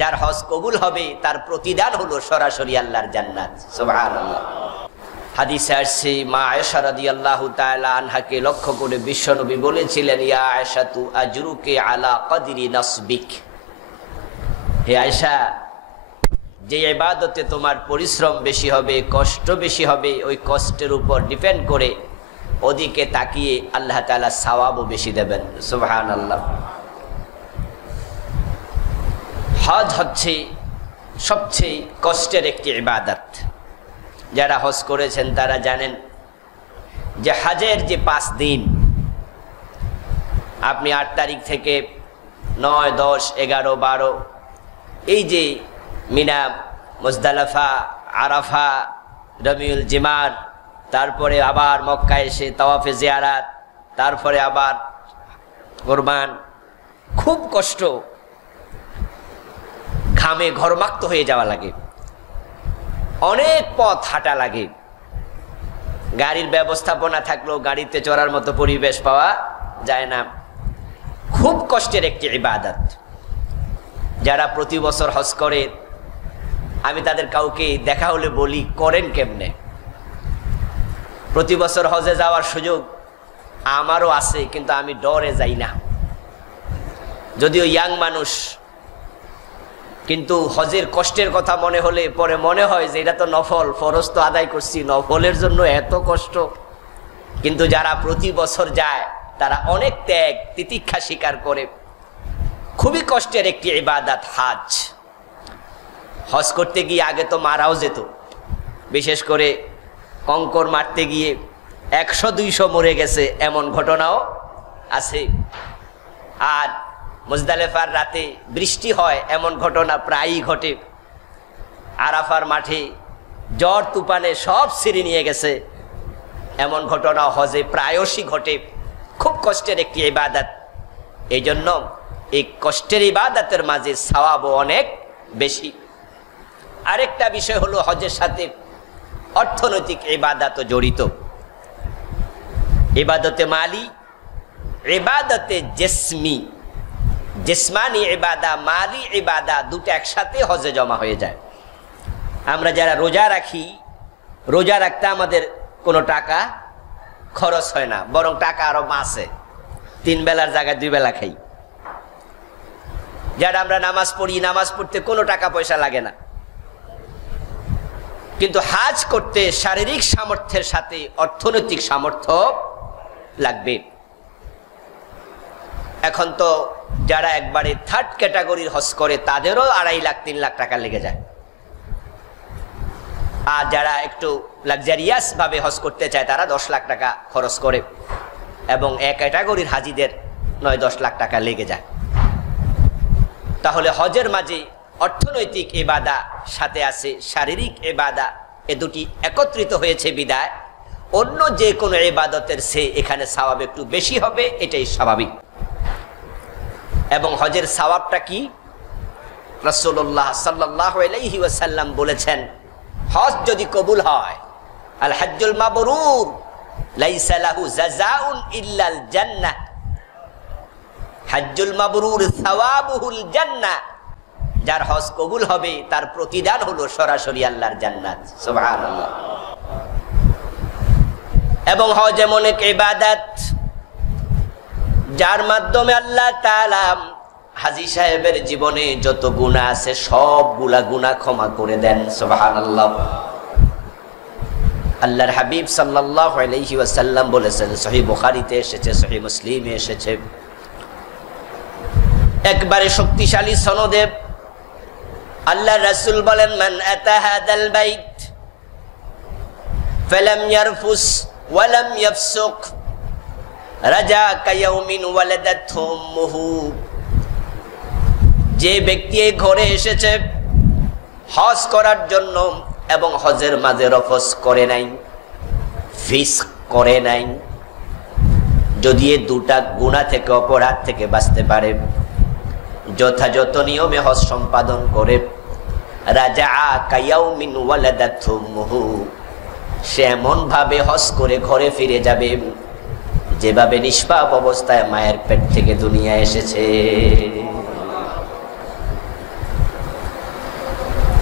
যার হজ কবুল হবে তার প্রতিদান হলো সরাসরি আল্লাহর জান্নাত। সুবহানাল্লাহ। হাদিসে আসছে মা আয়েশা রাদিয়াল্লাহু তাআলা আনহাকে লক্ষ্য করে বিশ্বনবী বলেছিলেন, ইয়া আয়েশাতু আজরুকে আলা কদরি নাসবিক, হে আয়েশা, যে ইবাদতে তোমার পরিশ্রম বেশি হবে, কষ্ট বেশি হবে, ওই কষ্টের উপর ডিপেন্ড করে ওদিকে তাকিয়ে আল্লাহ তাআলা সওয়াবও বেশি দেবেন। সুবহানাল্লাহ। হজ হচ্ছে সবচেয়ে কষ্টের একটি ইবাদত। যারা হজ করেছেন তারা জানেন যে হজের যে 5 দিন, আপনি 8 তারিখ থেকে 9, 10, 11, 12 এই যে মিনা, মুজদালিফা, আরাফা, রমিউল জিমার, তারপরে আবার মক্কা এসে তাওয়াফে জিয়ারাত, তারপরে আবার কুরবান, খুব কষ্ট, ঘামে ঘরমাক্ত হয়ে যাওয়া লাগে, অনেক পথ হাঁটা লাগে, গাড়ির ব্যবস্থাপনা থাকলেও গাড়িতে চড়ার মতো পরিবেশ পাওয়া যায় না। খুব কষ্টের একটি ইবাদত। যারা প্রতি বছর হজ করে, আমি তাদের কাউকে দেখা হলে বলি, করেন কেমনে? প্রতি বছর হজে যাওয়ার সুযোগ আমারও আছে, কিন্তু আমি ডরে যাই না, যদিও ইয়াং মানুষ, কিন্তু হজের কষ্টের কথা মনে হলে পরে মনে হয় যে এটা তো নফল, ফরজ তো আদায় করছি, নফলের জন্য এত কষ্ট। কিন্তু যারা প্রতি বছর যায় তারা অনেক ত্যাগ তিতিক্ষা স্বীকার করে। খুবই কষ্টের একটি ইবাদত হজ। হজ করতে গিয়ে আগে তো মারাও যেত, বিশেষ করে কঙ্কর মারতে গিয়ে 100-200 মরে গেছে, এমন ঘটনাও আছে। আর মুজদালিফার রাতে বৃষ্টি হয়, এমন ঘটনা প্রায়ই ঘটে। আরাফার মাঠে ঝড় তুফানে সব ছিঁড়ে নিয়ে গেছে, এমন ঘটনা হজে প্রায়শই ঘটে। খুব কষ্টের একটি ইবাদত। এই জন্য এই কষ্টের ইবাদতের মাঝে সওয়াবও অনেক বেশি। আরেকটা বিষয় হলো হজের সাথে অর্থনৈতিক ইবাদতও জড়িত। ইবাদতে মালি, ইবাদতে জিসমি, জিসমানি ইবাদা, মালি ইবাদা, দুটো একসাথে হজে জমা হয়ে যায়। আমরা যারা রোজা রাখি, রোজা রাখতে আমাদের কোনো টাকা খরচ হয় না, বরং টাকা আরো বাঁচে। 3 বেলার জায়গায় 2 বেলা খাই। যারা আমরা নামাজ পড়ি, নামাজ পড়তে কোনো টাকা পয়সা লাগে না, কিন্তু হজ করতে শারীরিক সামর্থ্যের সাথে অর্থনৈতিক সামর্থ্য লাগবে। এখন তো যারা একবারে 3rd ক্যাটাগরির হজ করে তাদেরও 2.5 লাখ 3 লাখ টাকা লেগে যায়। আর যারা একটু লাক্সারিয়াস ভাবে হজ করতে চায় তারা 10 লাখ টাকা খরচ করে, এবং এক ক্যাটাগরির হাজিদের 9-10 লাখ টাকা লেগে যায়। তাহলে হজের মাঝে অর্থনৈতিক ইবাদা সাথে আছে শারীরিক ইবাদা, এ দুটি একত্রিত হয়েছে বিদায় অন্য যে কোনো ইবাদতের সে এখানে সওয়াব একটু বেশি হবে, এটাই স্বাভাবিক। এবং হজের সওয়াবটা কি? রাসূলুল্লাহ সাল্লাল্লাহু আলাইহি ওয়াসাল্লাম বলেছেন, হজ যদি কবুল হয়, আল হজ্জুল মাবরুর লাইসা লাহু জাযাউন ইল্লাল জান্নাহ, হজ্জুল মাবরুর সওয়াবুহুল জান্নাহ, যার হজ কবুল হবে তার প্রতিদান হলো সরাসরি আল্লাহর জান্নাত। সুবহানাল্লাহ। এবং হজ এমন এক ইবাদত যার মাধ্যমে আল্লাহ তাআলা হাজী সাহেবের জীবনে যত গুনাহ আছে সবগুলা গুনাহ ক্ষমা করে দেন। সুবহানাল্লাহ। আল্লাহর হাবিব সাল্লাল্লাহু আলাইহি ওয়াসাল্লাম বলেছেন, সহিহ বুখারীতে এসেছে, সহিহ মুসলিমে এসেছে, একবারে শক্তিশালী সনদে আল্লাহর রাসূল বলেন, মান আতা হাদাল বাইত ফালাম ইয়ারফুস ওয়া লাম ইয়াফসুক রাজা কায়াউমিন ওয়ালাদাতহু উম্মুহু, যে ব্যক্তি এই ঘরে এসেছে হজ করার জন্য এবং হজের মাঝে রফস করে নাই, ফিস্ক করে নাই, যদি এই দুটা গুনাহ থেকে অপরাধ থেকে বাঁচতে পারে, যথাযথ নিয়মে হজ সম্পাদন করে, রাজা কায়াউমিন ওয়ালাদাতহু উম্মুহু, সে এমন ভাবে হজ করে ঘরে ফিরে যাবে যেভাবে নিষ্পাপ অবস্থায় মায়ের পেট থেকে দুনিয়া এসেছে।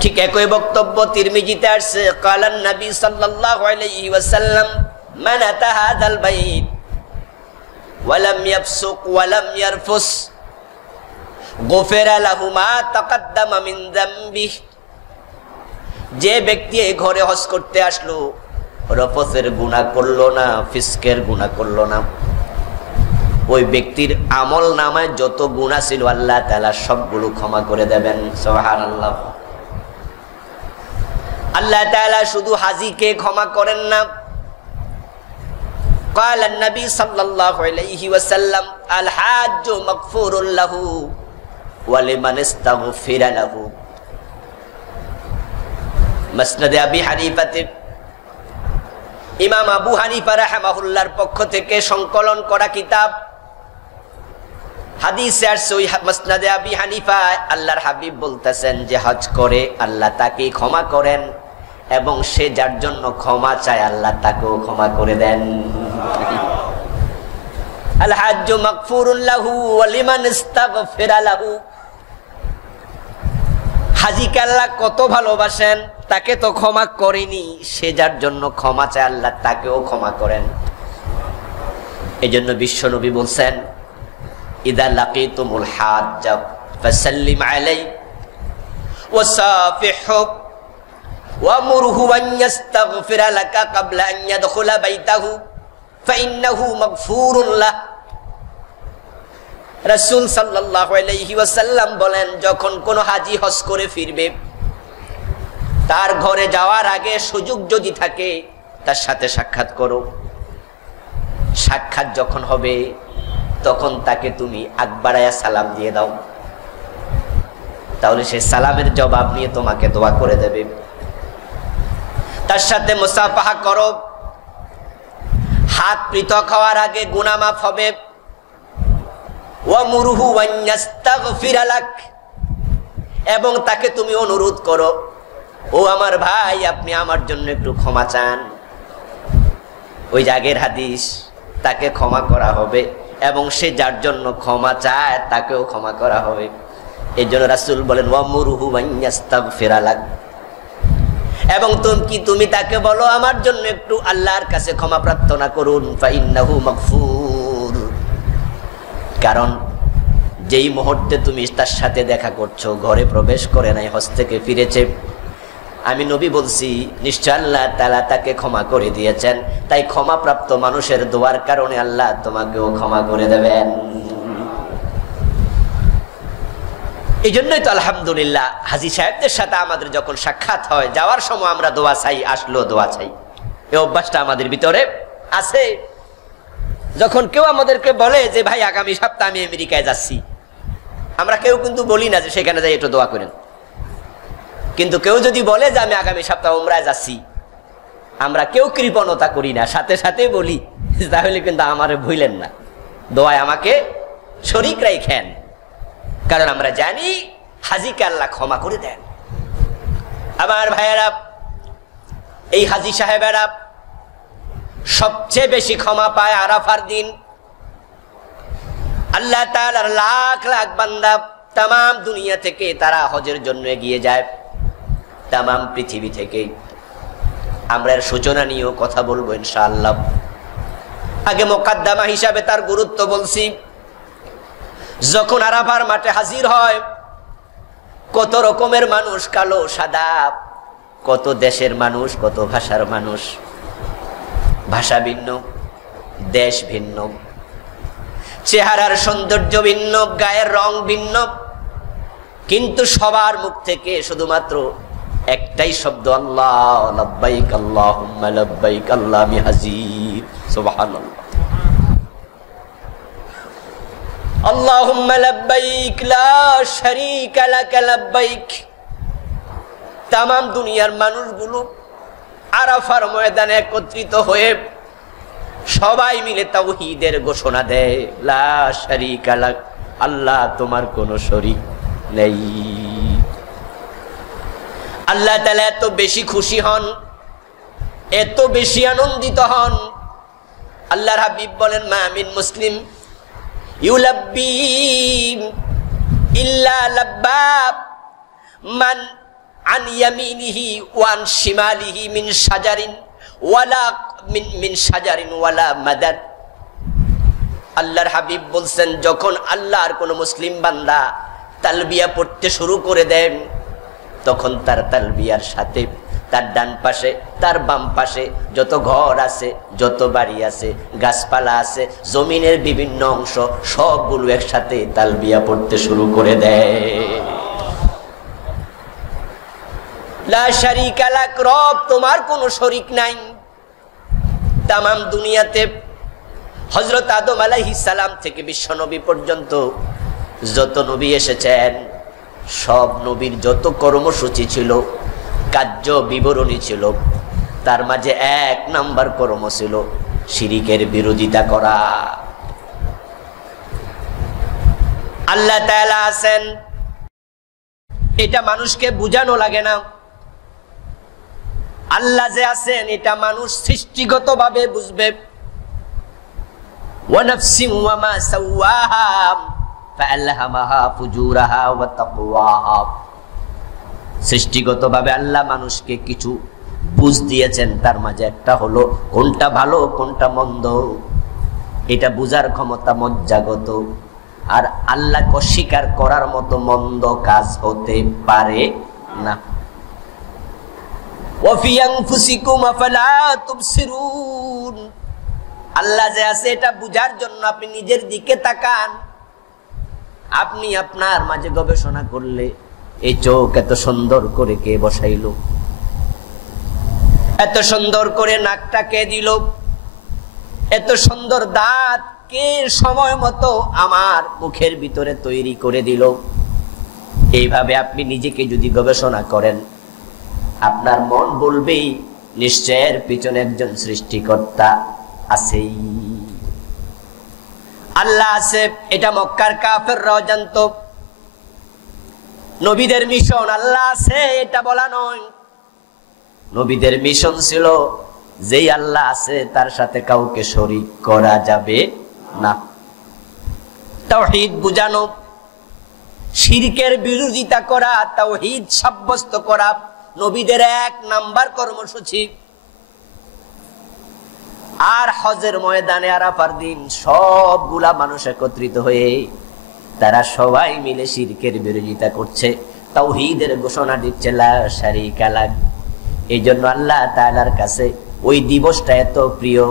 ঠিক একই বক্তব্য তিরমিজিতে আসছে, ক্বালান নবী সাল্লাল্লাহু আলাইহি ওয়াসাল্লাম মান আতা হাযাল বাইত ওয়া লাম ইয়াফসুক ওয়া লাম ইয়ারফুস গুফিরা লাহু মা তাকাদ্দামা মিন যামবিহি। যে ব্যক্তি এই ঘরে হজ করতে আসলো, রফসের গুনাহ করলো না, ফিসকের গুনাহ করলো না, ওই ব্যক্তির আমল নামায় যত গুনাহ ছিল আল্লাহ তাআলা সবগুলো ক্ষমা করে দেবেন। সুবহানাল্লাহ। আল্লাহ তাআলা শুধু হাজীকে ক্ষমা করেন না। قال النبي صلى الله عليه وسلم الحاج مغفور له ولمن استغفر له। মুসনাদ আবি হানিফাতে ইমাম আবু হানিফা রাহিমাহুল্লাহর পক্ষ থেকে সংকলন করা কিতাব হাদিসে আসছে, ওই মুসনাদে আবি হানিফা আল্লাহর হাবিব বলতেছেন যে হজ করে আল্লাহ তাকে ক্ষমা করেন এবং সে যার জন্য ক্ষমা চায় আল্লাহ তাকেও ক্ষমা করে দেন। আল হাজ্জু মাগফুরুন লাহু ওয়া লিমান ইস্তাগফিরা লাহু। হাজীকে আল্লাহ কত ভালোবাসেন, তাকে তো ক্ষমা করেনি, সে যার জন্য ক্ষমা চায় আল্লাহ তাকেও ক্ষমা করেন। এজন্য বিশ্বনবী বলছেন ইদা লাকিতুমুল হাজ্জা ফাসাল্লিম আলাইহি ওয়া সাফিহু ওয়া মুরহু আন ইস্তাগফিরা লাকা ক্বাবলা আন ইয়াদখুলা বাইতাহু ফাইন্নাহু মাগফুরুন লাহ। রাসূল সাল্লাল্লাহু আলাইহি ওয়াসাল্লাম বলেন, যখন কোন হাজী হজ করে ফিরবে, তার ঘরে যাওয়ার আগে সুযোগ যদি থাকে তার সাথে সাক্ষাৎ করো। সাক্ষাৎ যখন হবে তখন তাকে তুমি আগ বাড়ায়া সালাম দিয়ে দাও, তাহলে সে সালামের জবাব নিয়ে তোমাকে দোয়া করে দেবে। তার সাথে মুসাফাহা করো। হাত পৃথক হওয়ার আগে গুনাহ মাফ হবে। ওয়া মুরহু আন ইস্তাগফিরা লাক, এবং তাকে তুমি অনুরোধ করো, ও আমার ভাই আপনি আমার জন্য একটু ক্ষমা চান। ওই আগের হাদিস, তাকে ক্ষমা করা হবে এবং সে যার জন্য ক্ষমা চায় তাকেও ক্ষমা করা হবে। এই জন্য রাসূল বলেন ওয়া মুরহু আন ইস্তাগফিরা লাক, এবং তুমি তাকে বলো আমার জন্য একটু আল্লাহর কাছে ক্ষমা প্রার্থনা করুন। ফাইন্নাহু মাগফুর। কারণ যেই মুহূর্তে তুমি তার সাথে দেখা করছো, ঘরে প্রবেশ করে নাই, হজ থেকে ফিরেছে, আমি নবী বলছি নিশ্চয় আল্লাহ তাআলা তাকে ক্ষমা করে দিয়েছেন। তাই ক্ষমাপ্রাপ্ত মানুষের দোয়ার কারণে আল্লাহ তোমাকেও ক্ষমা করে দেবেন। এই জন্যই তো আলহামদুলিল্লাহ হাজী সাহেবদের সাথে আমাদের যখন সাক্ষাৎ হয়, যাওয়ার সময় আমরা দোয়া চাই, আসলো দোয়া চাই। এই অভ্যাসটা আমাদের ভিতরে আছে। যখন কেউ আমাদেরকে বলে যে ভাই আগামী সপ্তাহে আমি আমেরিকায় যাচ্ছি, আমরা কেউ কিন্তু বলি না যে সেখানে যাই একটু দোয়া করেন। কিন্তু কেউ যদি বলে যে আমি আগামী সপ্তাহে উমরায় যাচ্ছি, আমরা কেউ কৃপণতা করি না, সাথে সাথে বলি তাহলে কিন্তু আমারে ভুলেন না, দোয়ায় আমাকে শরীক রাখেন। কারণ আমরা জানি হাজীকে আল্লাহ ক্ষমা করে দেন। আমার ভাইয়েরা, এই হাজী সাহেবেরা সবচেয়ে বেশি ক্ষমা পায় আরাফার দিন। আল্লাহ তাআলার লাখ লাখ বান্দা তামাম দুনিয়া থেকে তারা হজের জন্য এগিয়ে যায়, তামাম পৃথিবী থেকে। আমরা এর সূচনা নিয়েও কথা বলবো ইনশাআল্লাহ। আগে মোকাদ্দামা হিসাবে তার গুরুত্ব বলছি। যখন আরাফার মাঠে হাজির হয়, কত রকমের মানুষ, কালো সাদা, কত দেশের মানুষ, কত ভাষার মানুষ, ভাষা ভিন্ন, দেশ ভিন্ন, চেহারার সৌন্দর্য ভিন্ন, গায়ের রং ভিন্ন, কিন্তু সবার মুখ থেকে শুধুমাত্র একটাই শব্দ, আল্লাহ লাব্বাইক আল্লাহুম্মা লাব্বাইক, আল্লাহ আমি হাজির। সুবহানাল্লাহ। আল্লাহুম্মা লাব্বাইক লা শারীকা লাকা লাব্বাইক। তামাম দুনিয়ার মানুষগুলো আরাফার ময়দানে একত্রিত হয়ে সবাই মিলে তাওহীদের ঘোষণা দেয়, লা শারীকা লাক, আল্লাহ তোমার কোনো শরীক নেই। আল্লাহ তাআলা এত বেশি খুশি হন, এত বেশি আনন্দিত হন। আল্লাহর হাবিব বলেন, মা মিন মুসলিম ইউলাব্বি ইল্লা লাব্বা মান আন ইয়ামিনিহি ওয়া আন শিমালিহি মিন শাজারিন ওয়ালা মিন শাজারিন ওয়ালা মাদাদ। আল্লাহর হাবিব বলছেন, যখন আল্লাহর কোন মুসলিম বান্দা তালবিয়া পড়তে শুরু করে দেন, তখন তার তালবিয়ার সাথে তার ডান পাশে তার বাম পাশে যত ঘর আছে, যত বাড়ি আছে, গাছপালা আছে, জমিনের বিভিন্ন অংশ সবগুলো একসাথে তালবিয়া পড়তে শুরু করে দেয়। লা শারীকা লাক, রব তোমার কোনো শরীক নাই। তামাম দুনিয়াতে হযরত আদম আলাইহিস সালাম থেকে বিশ্ব নবী পর্যন্ত যত নবী এসেছেন, সব নবীর যত কর্মসূচি ছিল, কার্য বিবরণী ছিল, তার মাঝে 1 নাম্বার কর্ম ছিল শিরিকের বিরোধিতা করা। আল্লাহ তাআলা আছেন, এটা মানুষকে বুঝানো লাগে না। আল্লাহ যে আছেন এটা মানুষ সৃষ্টিগতভাবে বুঝবে। ওয়া নাফসিন ওয়া মা সাওয়াহা ফাআলহামাহা ফুজুরাহা ওয়া তাকওয়াহা। সৃষ্টিগতভাবে আল্লাহ মানুষকে কিছু বুঝ দিয়েছেন, তার মাঝে একটা হলো কোনটা ভালো কোনটা মন্দ, এটা বুঝার ক্ষমতা মজ্জাগত। আর আল্লাহকে অস্বীকার করার মতো মন্দ কাজ হতে পারে না। ওয়া ফি আনফুসিকুম আফালা তুবসিরুন। আল্লাহ যে আছে এটা বুঝার জন্য আপনি নিজের দিকে তাকান। আপনি আপনার মাঝে গবেষণা করলে, এই চোখ এত সুন্দর করে কে বসাইলো, এত সুন্দর করে নাকটা কে দিল, এত সুন্দর দাঁত কে সময় মতো আমার মুখের ভিতরে তৈরি করে দিল। এইভাবে আপনি নিজেকে যদি গবেষণা করেন, আপনার মন বলবেই নিশ্চয়ের পিছনে একজন সৃষ্টিকর্তা আছেই। আল্লাহ আছে এটা মক্কার কাফেররাও জানতো। নবীদের মিশন আল্লাহ আছে এটা বলা নয়। নবীদের মিশন ছিল যেই আল্লাহ আছে তার সাথে কাউকে শরীক করা যাবে না। তাওহীদ বুঝানো, শিরকের বিরোধিতা করা, তাওহীদ সাব্যস্ত করা নবীদের 1 নাম্বার কর্মসূচি। আর হজের ময়দানে আরাফার দিন সবগুলা মানুষ একত্রিত হয়ে তারা সবাই মিলে শিরকের বিরোধিতা করছে, তাওহীদের ঘোষণা দিচ্ছে লা শারীকা লাক। এই জন্য আল্লাহ তাআলার কাছে ওই দিবসটা এত প্রিয়।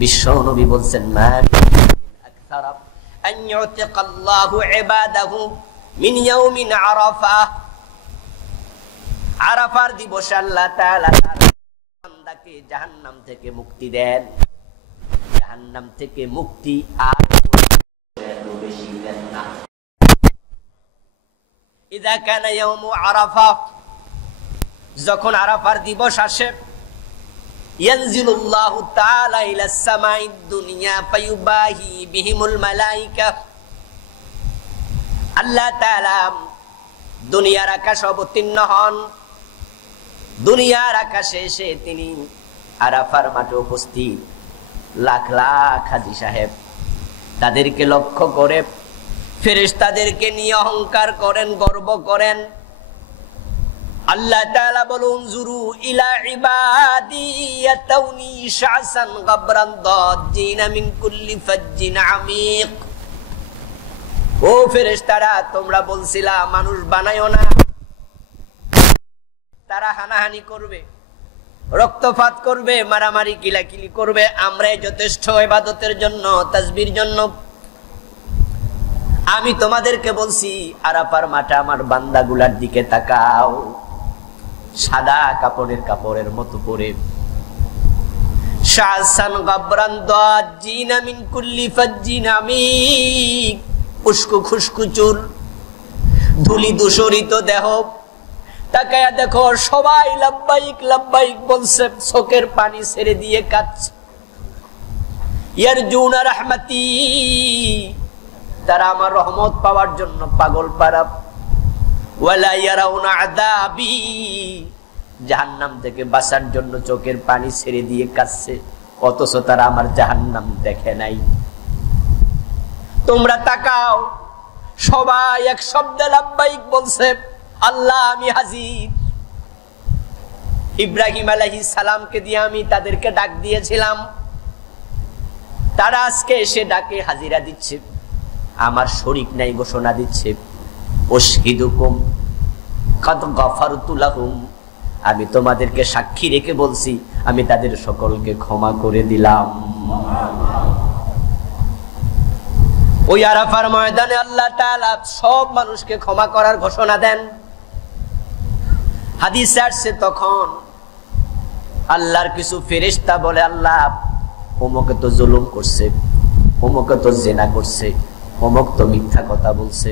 বিশ্ব নবী বলছেন, মা আকসারা আন ইউতিকাল্লাহু ইবাদাহু মিন ইয়াউমিন আরাফা। আরাফার দিবসে আল্লাহ তাআলা তার বান্দাকে জাহান্নাম থেকে মুক্তি দেন। জাহান্নাম থেকে মুক্তি আর এত বেশি দেন না। ইযা কানা ইয়াউমু আরাফা, যখন আরাফার দিবস আসে, ইয়ানজিলুল্লাহু তাআলা ইলাস সামাইদ দুনিয়া ফায়ুবাহি বিহিমুল মালায়েকা। আল্লাহ তাআলা দুনিয়ার আকাশে অবতীর্ণ হন। দুনিয়ার আকাশে এসে তিনি আরাফার মাঠে উপস্থিত। লাখ লাখ হাজী সাহেব তাদেরকে লক্ষ্য করে ফেরেশতাদেরকে নিয়ে অহংকার করেন, গর্ব করেন। আল্লাহ তাআলা বলুন, জুরু ইলা ইবাদি ইয়াতাউনি শাসান গাবরান দাজ্জিনা মিন কুল্লি ফাজ্জিন আমিক। ও ফেরেশতারা, তোমরা বলছিলা মানুষ বানায়ও না, তারা হানাহানি করবে, রক্তপাত করবে, মারামারি কিলাকিলি করবে, আমরাই যথেষ্ট ইবাদতের জন্য, তাসবির জন্য। আমি তোমাদেরকে বলছি আরাফার মাঠে আমার বান্দাগুলার দিকে তাকাও, সাদা কাপড়ের মতো পরে, শাসান গাবরান দাজ্জিনা মিন কুল্লি ফাজ্জিন আমিক, উস্কো খুশকু চুল, ধুলি দূষরিত দেহ। তাকায়া দেখো সবাই লাব্বাইক লাব্বাইক বলছে, চোখের পানি ছেড়ে দিয়ে কাঁদছে। ইয়ারজুনা রাহমাতি, তারা আমার রহমত পাওয়ার জন্য পাগল পারা। ওয়ালা ইয়ারাউনা আযাবি, জাহান্নাম থেকে বাঁচার জন্য চোখের পানি ছেড়ে দিয়ে কাঁদছে, অথচ তারা আমার জাহান্নাম দেখে নাই। তোমরা তাকাও, সবাই এক শব্দে লাব্বাইক বলছে, আল্লাহ আমি হাজির, ইব্রাহিম আলাইহিস সালামকে দিয়ে আমি তাদেরকে ডাক দিয়েছিলাম, তারা আজকে এসে ডাকে হাজিরা দিচ্ছে, আমার শরীক নাই ঘোষণা দিচ্ছে, উশহিদুকুম কাদ গাফারতু লাহুম, আমি তোমাদেরকে সাক্ষী রেখে বলছি আমি তাদের সকলকে ক্ষমা করে দিলাম। ওই আরাফার ময়দানে আল্লাহ তাআলা সব মানুষকে ক্ষমা করার ঘোষণা দেন। হাদিসে আসছে তখন আল্লাহর কিছু ফেরেশতা বলে, আল্লাহ অমুকে তো জুলুম করছে, অমুকে তো জিনা করছে, অমুক তো মিথ্যা কথা বলছে।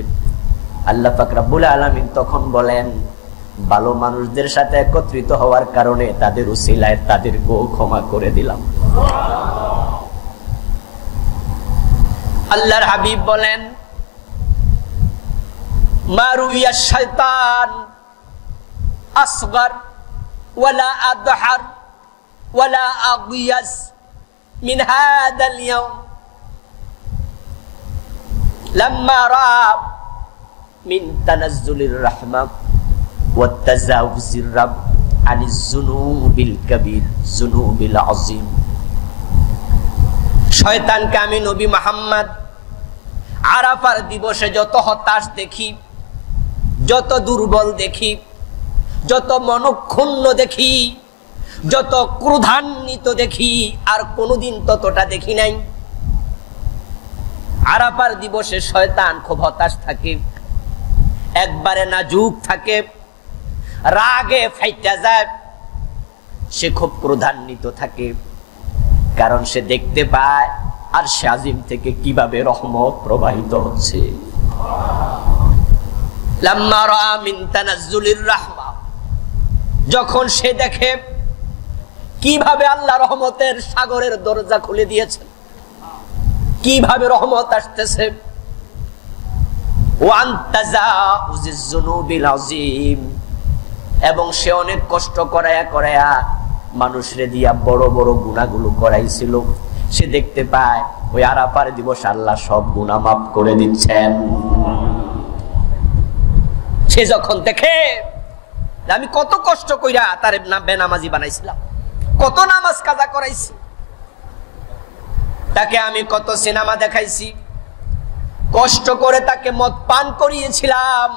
আল্লাহ পাক রব্বুল আলামিন তখন বলেন, ভালো মানুষদের সাথে একত্রিত হওয়ার কারণে তাদের উসিলায় তাদেরকেও ক্ষমা করে দিলাম। আল্লাহর হাবিব বলেন, মা রুইয়া শাইতান আসগর ওয়ালা আদহার ওয়ালা আগিয়াস মিন হাদাল ইয়াউম লাম্মা রা মিন তানাজ্জুলির রাহমা ওয়া তাজাউযির রাব আনিজ যুনুবিল কাবীর যুনুবিল আযীম। শয়তানকে আমি নবী মুহাম্মদ আরাফার দিবসে যত হতাশ দেখি, যত দুর্বল দেখি, যত মনক্ষুণ্ণ দেখি, যত ক্রোধান্বিত দেখি, আর কোনোদিন ততটা দেখি নাই। আরাফার দিবসে শয়তান খুব হতাশ থাকে, একবারে নাজুক থাকে, রাগে ফাইটা যায়, সে খুব ক্রোধান্বিত থাকে, কারণ সে দেখতে পায় আর সে আজিম থেকে কিভাবে রহমত প্রবাহিত হচ্ছে। লাম্মা রা মিন তানাজ্জুলির রাহমা, যখন সে দেখে কিভাবে আল্লাহ রহমতের সাগরের দরজা খুলে দিয়েছেন, কিভাবে রহমত আসতেছে, ওয়া আনতাজাউযিজ যুনুবিল আযীম, এবং সে অনেক কষ্ট করায়া মানুষরে দিয়া বড় বড় গুনাহগুলো করাইছিল, সে দেখতে পায় ওই আরাফার দিবস আল্লাহ সব গুনাহ মাফ করে দিচ্ছেন। সে যখন দেখে আমি কত কষ্ট কইরা তার বেনামাজি বানাইছিলাম, কত নামাজ কাজা করাইছি, তাকে আমি কত সিনেমা দেখাইছি, কষ্ট করে তাকে মদ পান করিয়েছিলাম,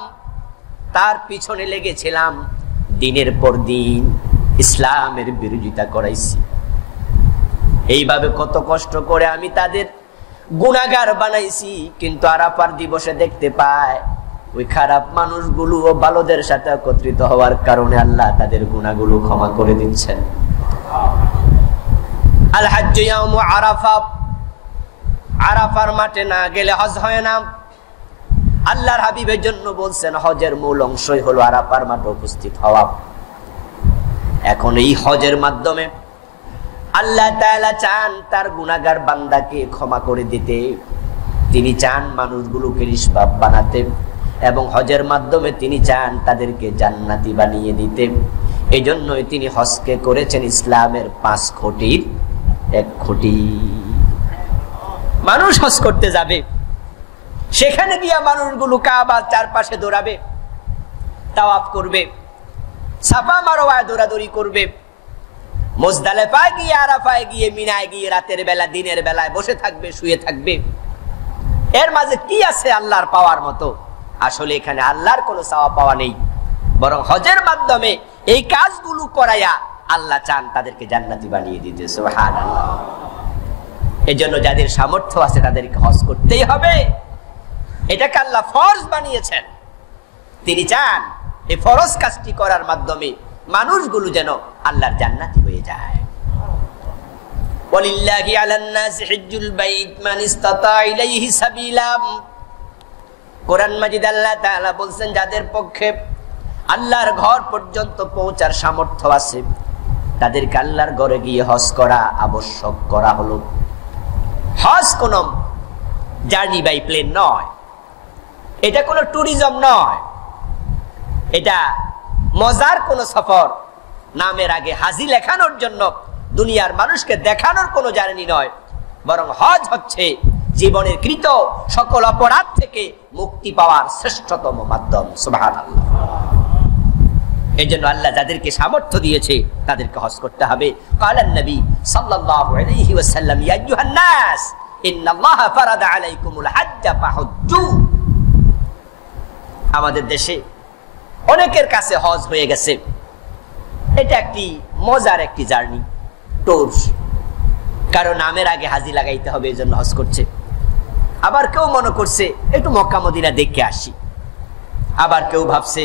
তার পিছনে লেগেছিলাম, দিনের পর দিন ইসলামের বিরোধিতা করাইছি, এইভাবে কত কষ্ট করে আমি তাদের গুনাহগার বানাইছি। কিন্তু আরাফার দিবসে দেখতে পায় ওই খারাপ মানুষগুলো ও ভালোদের সাথে একত্রিত হওয়ার কারণে আল্লাহ তাদের গুনাহগুলো ক্ষমা করে দিচ্ছেন। আল হাজ্জু ইয়াউমু আরাফা, আরাফার মাঠে না গেলে হজ হয় না। আল্লাহর হাবিবের জন্য বলছেন হজের মূল অংশই হলো আরাফার মাঠে উপস্থিত হওয়া। এখন এই হজের মাধ্যমে আল্লাহ তাআলা চান তার গুনাহগার বান্দাকে ক্ষমা করে দিতে, তিনি চান মানুষগুলোকে নিষ্পাপ বানাতে, এবং হজের মাধ্যমে তিনি চান তাদেরকে জান্নাতি বানিয়ে দিতে। এই জন্যই তিনি হজকে করেছেন ইসলামের 5 খুঁটির 1 খুঁটি। মানুষ হজ করতে যাবে, সেখানে গিয়া মানুষগুলো কাবার চারপাশে দৌড়াবে, তাওয়াফ করবে, সাফা মারওয়ায় দৌড়াদৌড়ি করবে, মুজদালিফায় গিয়ে, আরাফায় গিয়ে, মিনায় গিয়ে রাতের বেলা দিনের বেলায় বসে থাকবে, শুয়ে থাকবে। এর মাঝে কি আছে আল্লাহর পাওয়ার মতো? আসলে এখানে আল্লাহর কোনো চাওয়া পাওয়া নেই, বরং হজের মাধ্যমে এই কাজগুলো করাইয়া আল্লাহ চান তাদেরকে জান্নাতি বানিয়ে দিতে। সুবহানাল্লাহ। এজন্য যাদের সামর্থ্য আছে তাদেরকে হজ করতেই হবে, এটাকে আল্লাহ ফরজ বানিয়েছেন। তিনি চান এই ফরজ কাজটি করার মাধ্যমে মানুষগুলো যেন আল্লাহর জান্নাতি হয়ে যায়। ওয়ালিল্লাহি আলান নাসি হিজ্জুল বাইত মান ইসতাতা ইলাইহি সাবিলা। কোরআন মাজিদ আল্লাহ তাআলা বলেন যাদের পক্ষে আল্লাহর ঘর পর্যন্ত পৌঁছার সামর্থ্য আছে তাদেরকে আল্লাহর ঘরে গিয়ে হজ করা আবশ্যক করা হলো। হজ কোনো জার্নি বাই প্লেন নয়, এটা কোনো ট্যুরিজম নয়, এটা মজার কোন সফর, নামের আগে হাজি লেখানোর জন্য দুনিয়ার মানুষকে দেখানোর কোন জার্নি নয়, বরং হজ হচ্ছে জীবনের কৃত সকল অপরাধ থেকে মুক্তি পাওয়ার শ্রেষ্ঠতম মাধ্যম। সুবহানাল্লাহ। এই জন্য আল্লাহ যাদেরকে সামর্থ্য দিয়েছে তাদেরকে হজ করতে হবে। কালান নবী সাল্লাল্লাহু আলাইহি ওয়াসাল্লাম, ইয়া আইয়ুহান নাস ইন্নাল্লাহা ফারাদা আলাইকুমুল হাজ্জা ফাহুজ্জু। আমাদের দেশে অনেকের কাছে হজ হয়ে গেছে, এটা একটি মজার একটি জার্নি, ট্যুর। কারণ নামের আগে হাজি লাগাইতে হবে, এই জন্য হজ করছে। আবার কেউ মনে করছে একটু মক্কা মদিনা দেখে আসি। আবার কেউ ভাবছে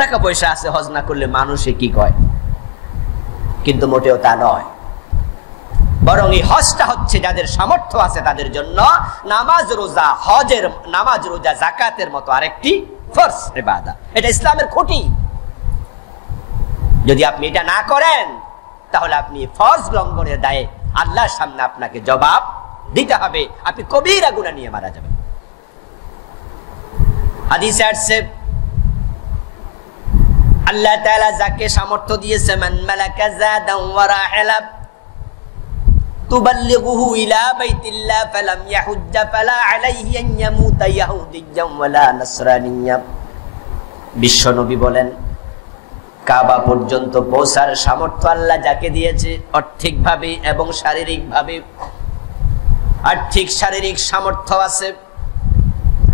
টাকা পয়সা আছে, হজ না করলে মানুষে কি কয়। কিন্তু মোটেও তা নয়, বরং এই হজটা হচ্ছে যাদের সামর্থ্য আছে তাদের জন্য নামাজ রোজা, হজের নামাজ রোজা যাকাতের মতো আরেকটি ফরজ ইবাদত। এটা ইসলামের খুঁটি। যদি আপনি এটা না করেন তাহলে আপনি ফরজ লঙ্ঘনের দায়ে আল্লাহর সামনে আপনাকে জবাব দিতে হবে, আপনি কবিরা গুনাহ নিয়ে মারা যাবেন। হাদিসে আসছে আল্লাহ তাআলা যাকে সামর্থ্য দিয়েছে, মান মালাকা যাদান ওয়া রাহিলা তুবাল্লিগুহু ইলা বাইতিল্লাহ ফালাম ইয়াহুজ্জা ফালা আলাইহি আন ইয়ামুতা ইয়াহুদিয়্যান ওয়ালা নাসরানিয়্যা। বিশ্বনবী বলেন, কাবা পর্যন্ত পৌঁছার সামর্থ্য আল্লাহ যাকে দিয়েছে আর্থিকভাবে এবং শারীরিকভাবে, আর্থিক শারীরিক সামর্থ্য আছে,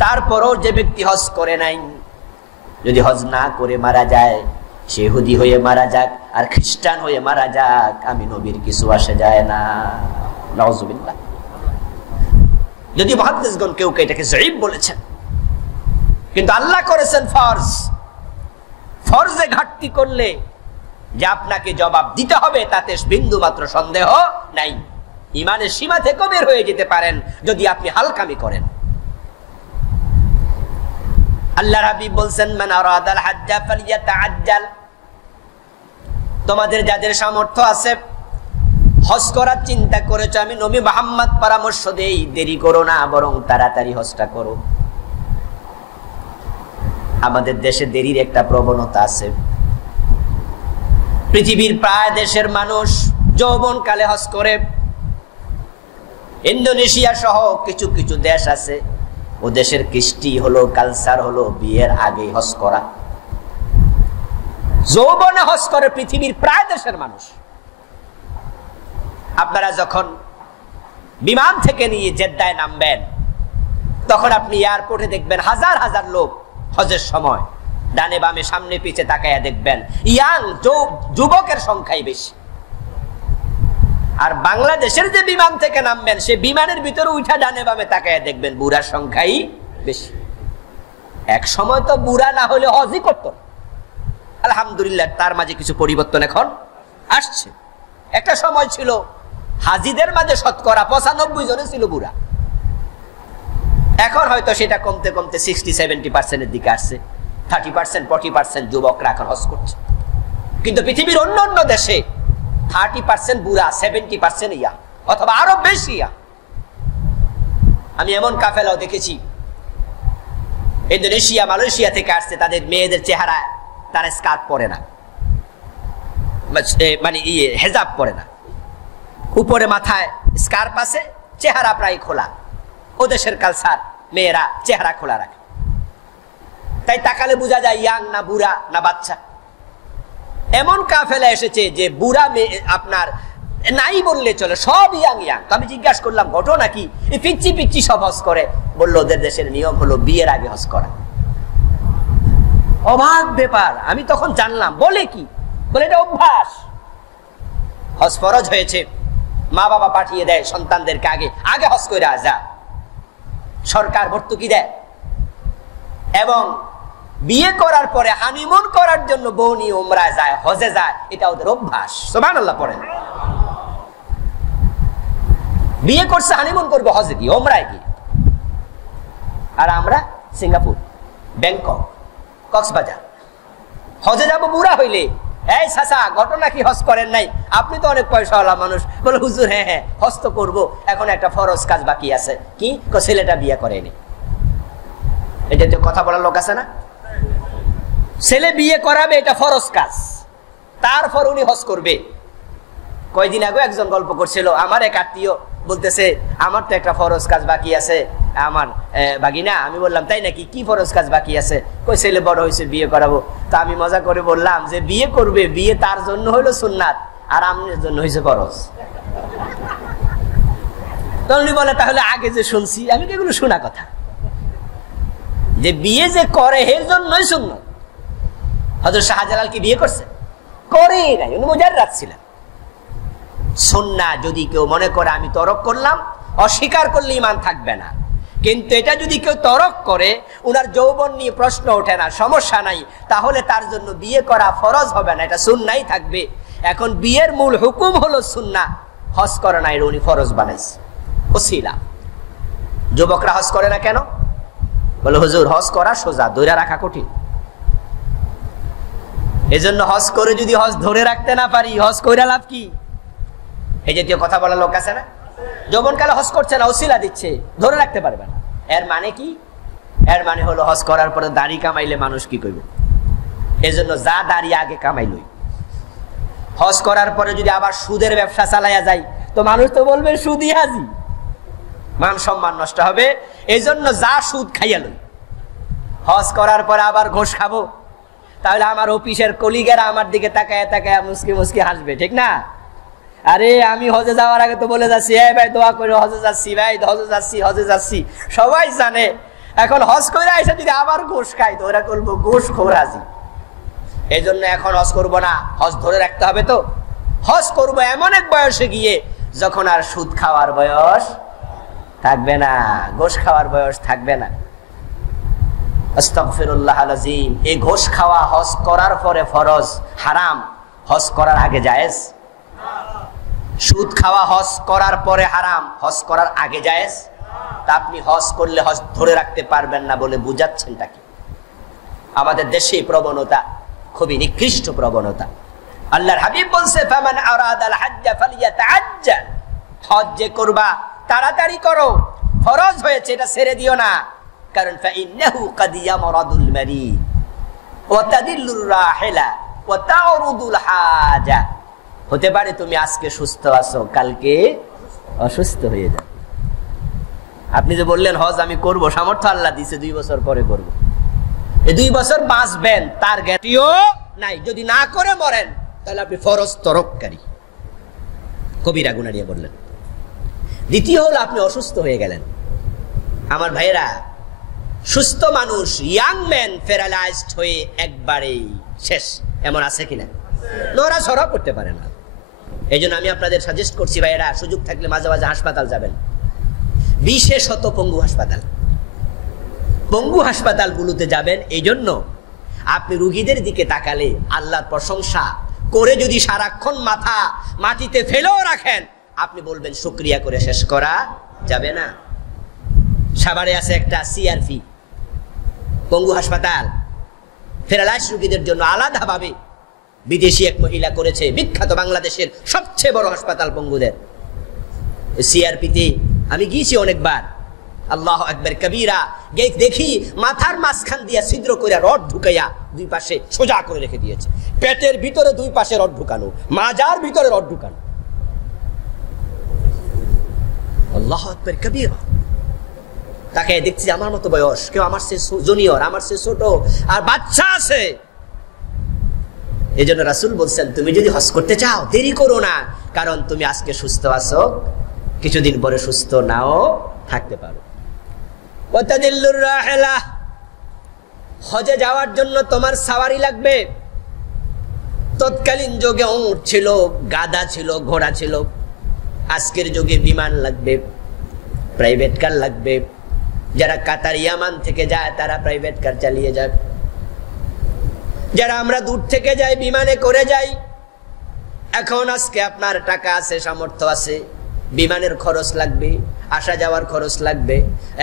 তারপরও যে ব্যক্তি হজ করে নাই, যদি হজ না করে মারা যায়, সে ইহুদি হয়ে মারা যাক আর খ্রিস্টান হয়ে মারা যাক, আমি নবীর কিছু আসে যায় না। নাউজুবিল্লাহ। যদি মুহাদ্দিসগণ কেউ এটাকে যঈফ বলেছেন, কিন্তু আল্লাহ করেছেন ফরজ। ফরজে ঘাটতি করলে যে আপনাকে জবাব দিতে হবে তাতে বিন্দু মাত্র সন্দেহ নাই। ইমানের সীমা থেকে বের হয়ে যেতে পারেন যদি আপনি হালকামি করেন। আল্লাহর হাবিব বলছেন, মান আরাদাল হাজ্জা ফালিয়াতাআজ্জাল। তোমাদের যাদের সামর্থ্য আছে, হজ করার চিন্তা করেছো, আমি নবী মুহাম্মদ পরামর্শ দেই, দেরি করো না, বরং তাড়াতাড়ি হজটা করো। আমাদের দেশে দেরির একটা প্রবণতা আছে। পৃথিবীর প্রায় দেশের মানুষ যৌবনকালে হজ করে। ইন্দোনেশিয়া সহ কিছু কিছু দেশ আছে, ও দেশের কৃষ্টি হলো, কালচার হলো বিয়ের আগে হজ করা। যৌবনে হজ করে পৃথিবীর প্রায় দেশের মানুষ। আপনারা যখন বিমান থেকে নিয়ে জেদ্দায় নামবেন, তখন আপনি এয়ারপোর্টে দেখবেন হাজার হাজার লোক হজের সময় ডানে বামে সামনে পিছে তাকায়া দেখবেন ইয়াং যুবকের সংখ্যাই বেশি। আর বাংলাদেশের যে বিমান থেকে নামবেন, সে বিমানের ভিতরে উঠা ডানে বামে তাকায়া দেখবেন বুড়ার সংখ্যাই বেশি। এক সময় তো বুড়া না হলে হজই করত। আলহামদুলিল্লাহ, তার মাঝে কিছু পরিবর্তন এখন আসছে। একটা সময় ছিল হাজিদের মাঝে শতকরা 95 জনে ছিল বুড়া। এখন হয়তো সেটা কমতে কমতে 60-70% দিকে আসছে। 30% 40% যুবকরা এখন হজ করছে। কিন্তু পৃথিবীর অন্য অন্য দেশে 30% বুড়া, 70% ইয়া অথবা আরো বেশি ইয়া। আমি এমন কাফেলাও দেখেছি, ইন্দোনেশিয়া মালয়েশিয়া থেকে আসছে, তাদের মেয়েদের চেহারা তারা স্কার্ফ পরে না, মানে হেজাব পরে না, উপরে মাথায় স্কার্ফ আছে, চেহারা প্রায় খোলা। ও দেশের কালচার, মেয়েরা চেহারা খোলা রাখে। তাই তাকালে বোঝা যায় ইয়াং না বুড়া না বাচ্চা। এমন কাফেলা এসেছে যে বুড়া মেয়ে আপনার নাই বললে চলে, সব ইয়াং ইয়াং। তো আমি জিজ্ঞাসা করলাম ঘটনা কি? এই পিচ্ছি পিচ্ছি সব হজ করে। বললো ওদের দেশের নিয়ম হলো বিয়ের আগে হজ করা। অবাক ব্যাপার। আমি তখন জানলাম, বলে কি? বলে এটা অভ্যাস। হজ ফরজ হয়েছে, মা বাবা পাঠিয়ে দেয় সন্তানদেরকে আগে আগে হজ করে যা, সরকার ভর্তুকি দেয়। এবং বিয়ে করার পরে হানিমুন করার জন্য বউ নিয়ে উমরায় যায়, হজে যায়, এটা ওদের অভ্যাস। সুবহানাল্লাহ পড়েন। বিয়ে করছে, হানিমুন করবে হজে গিয়ে, উমরায় গিয়ে। আর আমরা সিঙ্গাপুর, ব্যাংকক, কক্সবাজার হজে যাব বুড়া হইলে, এই চাচা ঘটনা কি হজ করেন নাই? আপনি তো অনেক পয়সাওয়ালা মানুষ। বলে হুজুর হ্যাঁ হ্যাঁ হজ তো করবো, এখন একটা ফরজ কাজ বাকি আছে। কি? ছেলেটা বিয়ে করেনি। এটা তো কথা বলার লোক আছে না? ছেলে বিয়ে করাবে, এটা ফরজ কাজ, তারপর উনি হজ করবে। কয়দিন আগে একজন গল্প করছিল, আমার এক আত্মীয় বলতেছে আমার তো একটা ফরজ কাজ বাকি আছে, আমার বাগিনা। আমি বললাম তাই নাকি, কি ফরজ কাজ বাকি আছে? কই ছেলে বড় হয়েছে, বিয়ে করাবো। তা আমি মজা করে বললাম যে বিয়ে করবে, বিয়ে তার জন্য হইলো সুন্নাত আর আমনের জন্য হয়েছে ফরজ। তখন বলে তাহলে আগে যে শুনছি, আমি এগুলো শোনা কথা, যে বিয়ে যে করে এর জন্যই সুন্নাত। হযরত শাহজালাল কি বিয়ে করছে? করে নাই, উনি মুজাররাদ ছিলেন। সুন্নাহ যদি কেউ মনে করে আমি তরক করলাম, অস্বীকার করলে ঈমান থাকবে না। কিন্তু এটা যদি কেউ তরক করে, উনার যৌবন নিয়ে প্রশ্ন ওঠে না, সমস্যা নাই, তাহলে তার জন্য বিয়ে করা ফরজ হবে না, এটা সুন্নাহই থাকবে। এখন বিয়ের মূল হুকুম হলো সুন্নাহ, হজ করে না, এর উনি ফরজ বানাইছে ওসিলা। যুবকরা হজ করে না কেন? বলে হুজুর হজ করা সোজা, ধরে রাখা কঠিন। এজন্য হজ করে যদি হজ ধরে রাখতে না পারি, হজ কইরা লাভ কি? এই জাতীয় কথা বলা লোক আছে না, যৌবনকালে হজ করছে না, ওসিলা দিচ্ছে, ধরে রাখতে পারবে না। এর মানে কি? এর মানে হলো হজ করার পরে দাড়ি কামাইলে মানুষ কি কইবে, এজন্য যা দাড়ি আগে কামাইলই। হজ করার পরে যদি আবার সুদের ব্যবসা চালাইয়া যায়, তো মানুষ তো বলবে সুদী হাজি, মান সম্মান নষ্ট হবে। এই জন্য যা সুদ খাইয়া লই। হজ করার পরে আবার ঘোষ খাবো, তাহলে আমার অফিসের কলিগেরা আমার দিকে তাকায় তাকায় মুসকি মুসকি হাসবে, ঠিক না? আরে আমি হজে যাওয়ার আগে তো বলে যাচ্ছি, এই ভাই দোয়া করে হজে যাচ্ছি, ভাই হজে যাচ্ছি, হজে যাচ্ছি, সবাই জানে। এখন হজ করে এসে যদি আবার ঘোষ খাই, তো ওরা করবো ঘোষ খোর হাজি। এই জন্য এখন হজ করবো না, হজ ধরে রাখতে হবে। তো হজ করবো এমন এক বয়সে গিয়ে যখন আর সুদ খাওয়ার বয়স থাকবে না, ঘোষ খাওয়ার বয়স থাকবে না। আস্তাগফিরুল্লাহ আল-আযীম। এই ঘোষ খাওয়া হজ করার পরে ফরজ, হারাম হজ করার আগে জায়েজ। সুদ খাওয়া হজ করার পরে হারাম, হজ করার আগে জায়েজ। তা আপনি হজ করলে হজ ধরে রাখতে পারবেন না বলে বুঝাচ্ছেনটা কি? আমাদের দেশে প্রবণতা খুবই নিকৃষ্ট প্রবণতা। আল্লাহর হাবিব বলছে, ফামান আরাদাল হাজ্জা ফালিয়াতাআজ্জাল। হজ যে করবা তাড়াতাড়ি করো, ফরজ হয়েছে, এটা ছেড়ে দিও না। কারণ ফাইন্নাহু কাদ ইয়ামরাদুল মারিদ ওয়া তাদিল্লুর রাহিলা ওয়া তাউরুদুল হাজা। হতে পারে তুমি আজকে সুস্থ আছো, কালকে অসুস্থ হয়ে যাবে। আপনি যে বললেন হজ আমি করব, সামর্থ্য আল্লাহ দিয়েছে, 2 বছর পরে করব, এই 2 বছর বাঁচবেন তার গ্যারান্টিও নাই। যদি না করে মরেন, তাহলে আপনি ফরজ তরককারী, কবিরা গুনাহ নিয়ে বললেন। দ্বিতীয় হলো আপনি অসুস্থ হয়ে গেলেন। আমার ভাইয়েরা, সুস্থ মানুষ, ইয়াং ম্যান প্যারালাইজড হয়ে একবারেই শেষ, এমন আছে কিনা? নড়া সরা করতে পারে না। এই জন্য আমি আপনাদের সাজেস্ট করছি ভাইয়েরা, সুযোগ থাকলে মাঝে মাঝে হাসপাতাল যাবেন, বিশেষত পঙ্গু হাসপাতাল। পঙ্গু হাসপাতালগুলোতে যাবেন এই জন্য, আপনি রুগীদের দিকে তাকালে আল্লাহর প্রশংসা করে যদি সারাক্ষণ মাথা মাটিতে ফেলেও রাখেন, আপনি বলবেন শুকরিয়া করে শেষ করা যাবে না। সাভারে আছে একটা সিআরপি পঙ্গু হাসপাতাল, প্যারালাইসড রোগীদের জন্য আলাদাভাবে বিদেশি এক মহিলা করেছে, বিখ্যাত বাংলাদেশের সবচেয়ে বড় হাসপাতাল পঙ্গুদের। সিআরপিতে আমি গিয়েছি অনেকবার, আল্লাহু আকবার কবীরা। দেখি মাথার মাঝখান দিয়া ছিদ্র করে রড ঢুকাইয়া 2 পাশে সোজা করে রেখে দিয়েছে, পেটের ভিতরে 2 পাশে রড ঢুকানো, মাজার ভিতরে রড ঢুকানো। আল্লাহু আকবার কবীরা। তাকে দেখছি আমার মতো বয়স, কেউ আমার চেয়ে জুনিয়র, আমার চেয়ে ছোট, আর বাচ্চা আছে। এই জন্য রাসূল বলছেন, তুমি যদি হজ করতে চাও দেরি করো না, কারণ তুমি আজকে সুস্থ আছো, কিছুদিন পরে সুস্থ নাও থাকতে পারো। ওয়াতাদিল্লুর রাহিলা, হজে যাওয়ার জন্য তোমার সাওয়ারি লাগবে। তৎকালীন যুগে উট ছিল, গাধা ছিল, ঘোড়া ছিল। আজকের যুগে বিমান লাগবে, প্রাইভেট কার লাগবে। যারা কাতার ইয়ামান থেকে যায় তারা প্রাইভেট কার চালিয়ে যায়, যারা আমরা দূর থেকে যাই বিমানে করে যাই। এখন আজকে আপনার টাকা আছে, সামর্থ্য আছে, বিমানের খরচ লাগবে, আসা যাওয়ার খরচ লাগবে।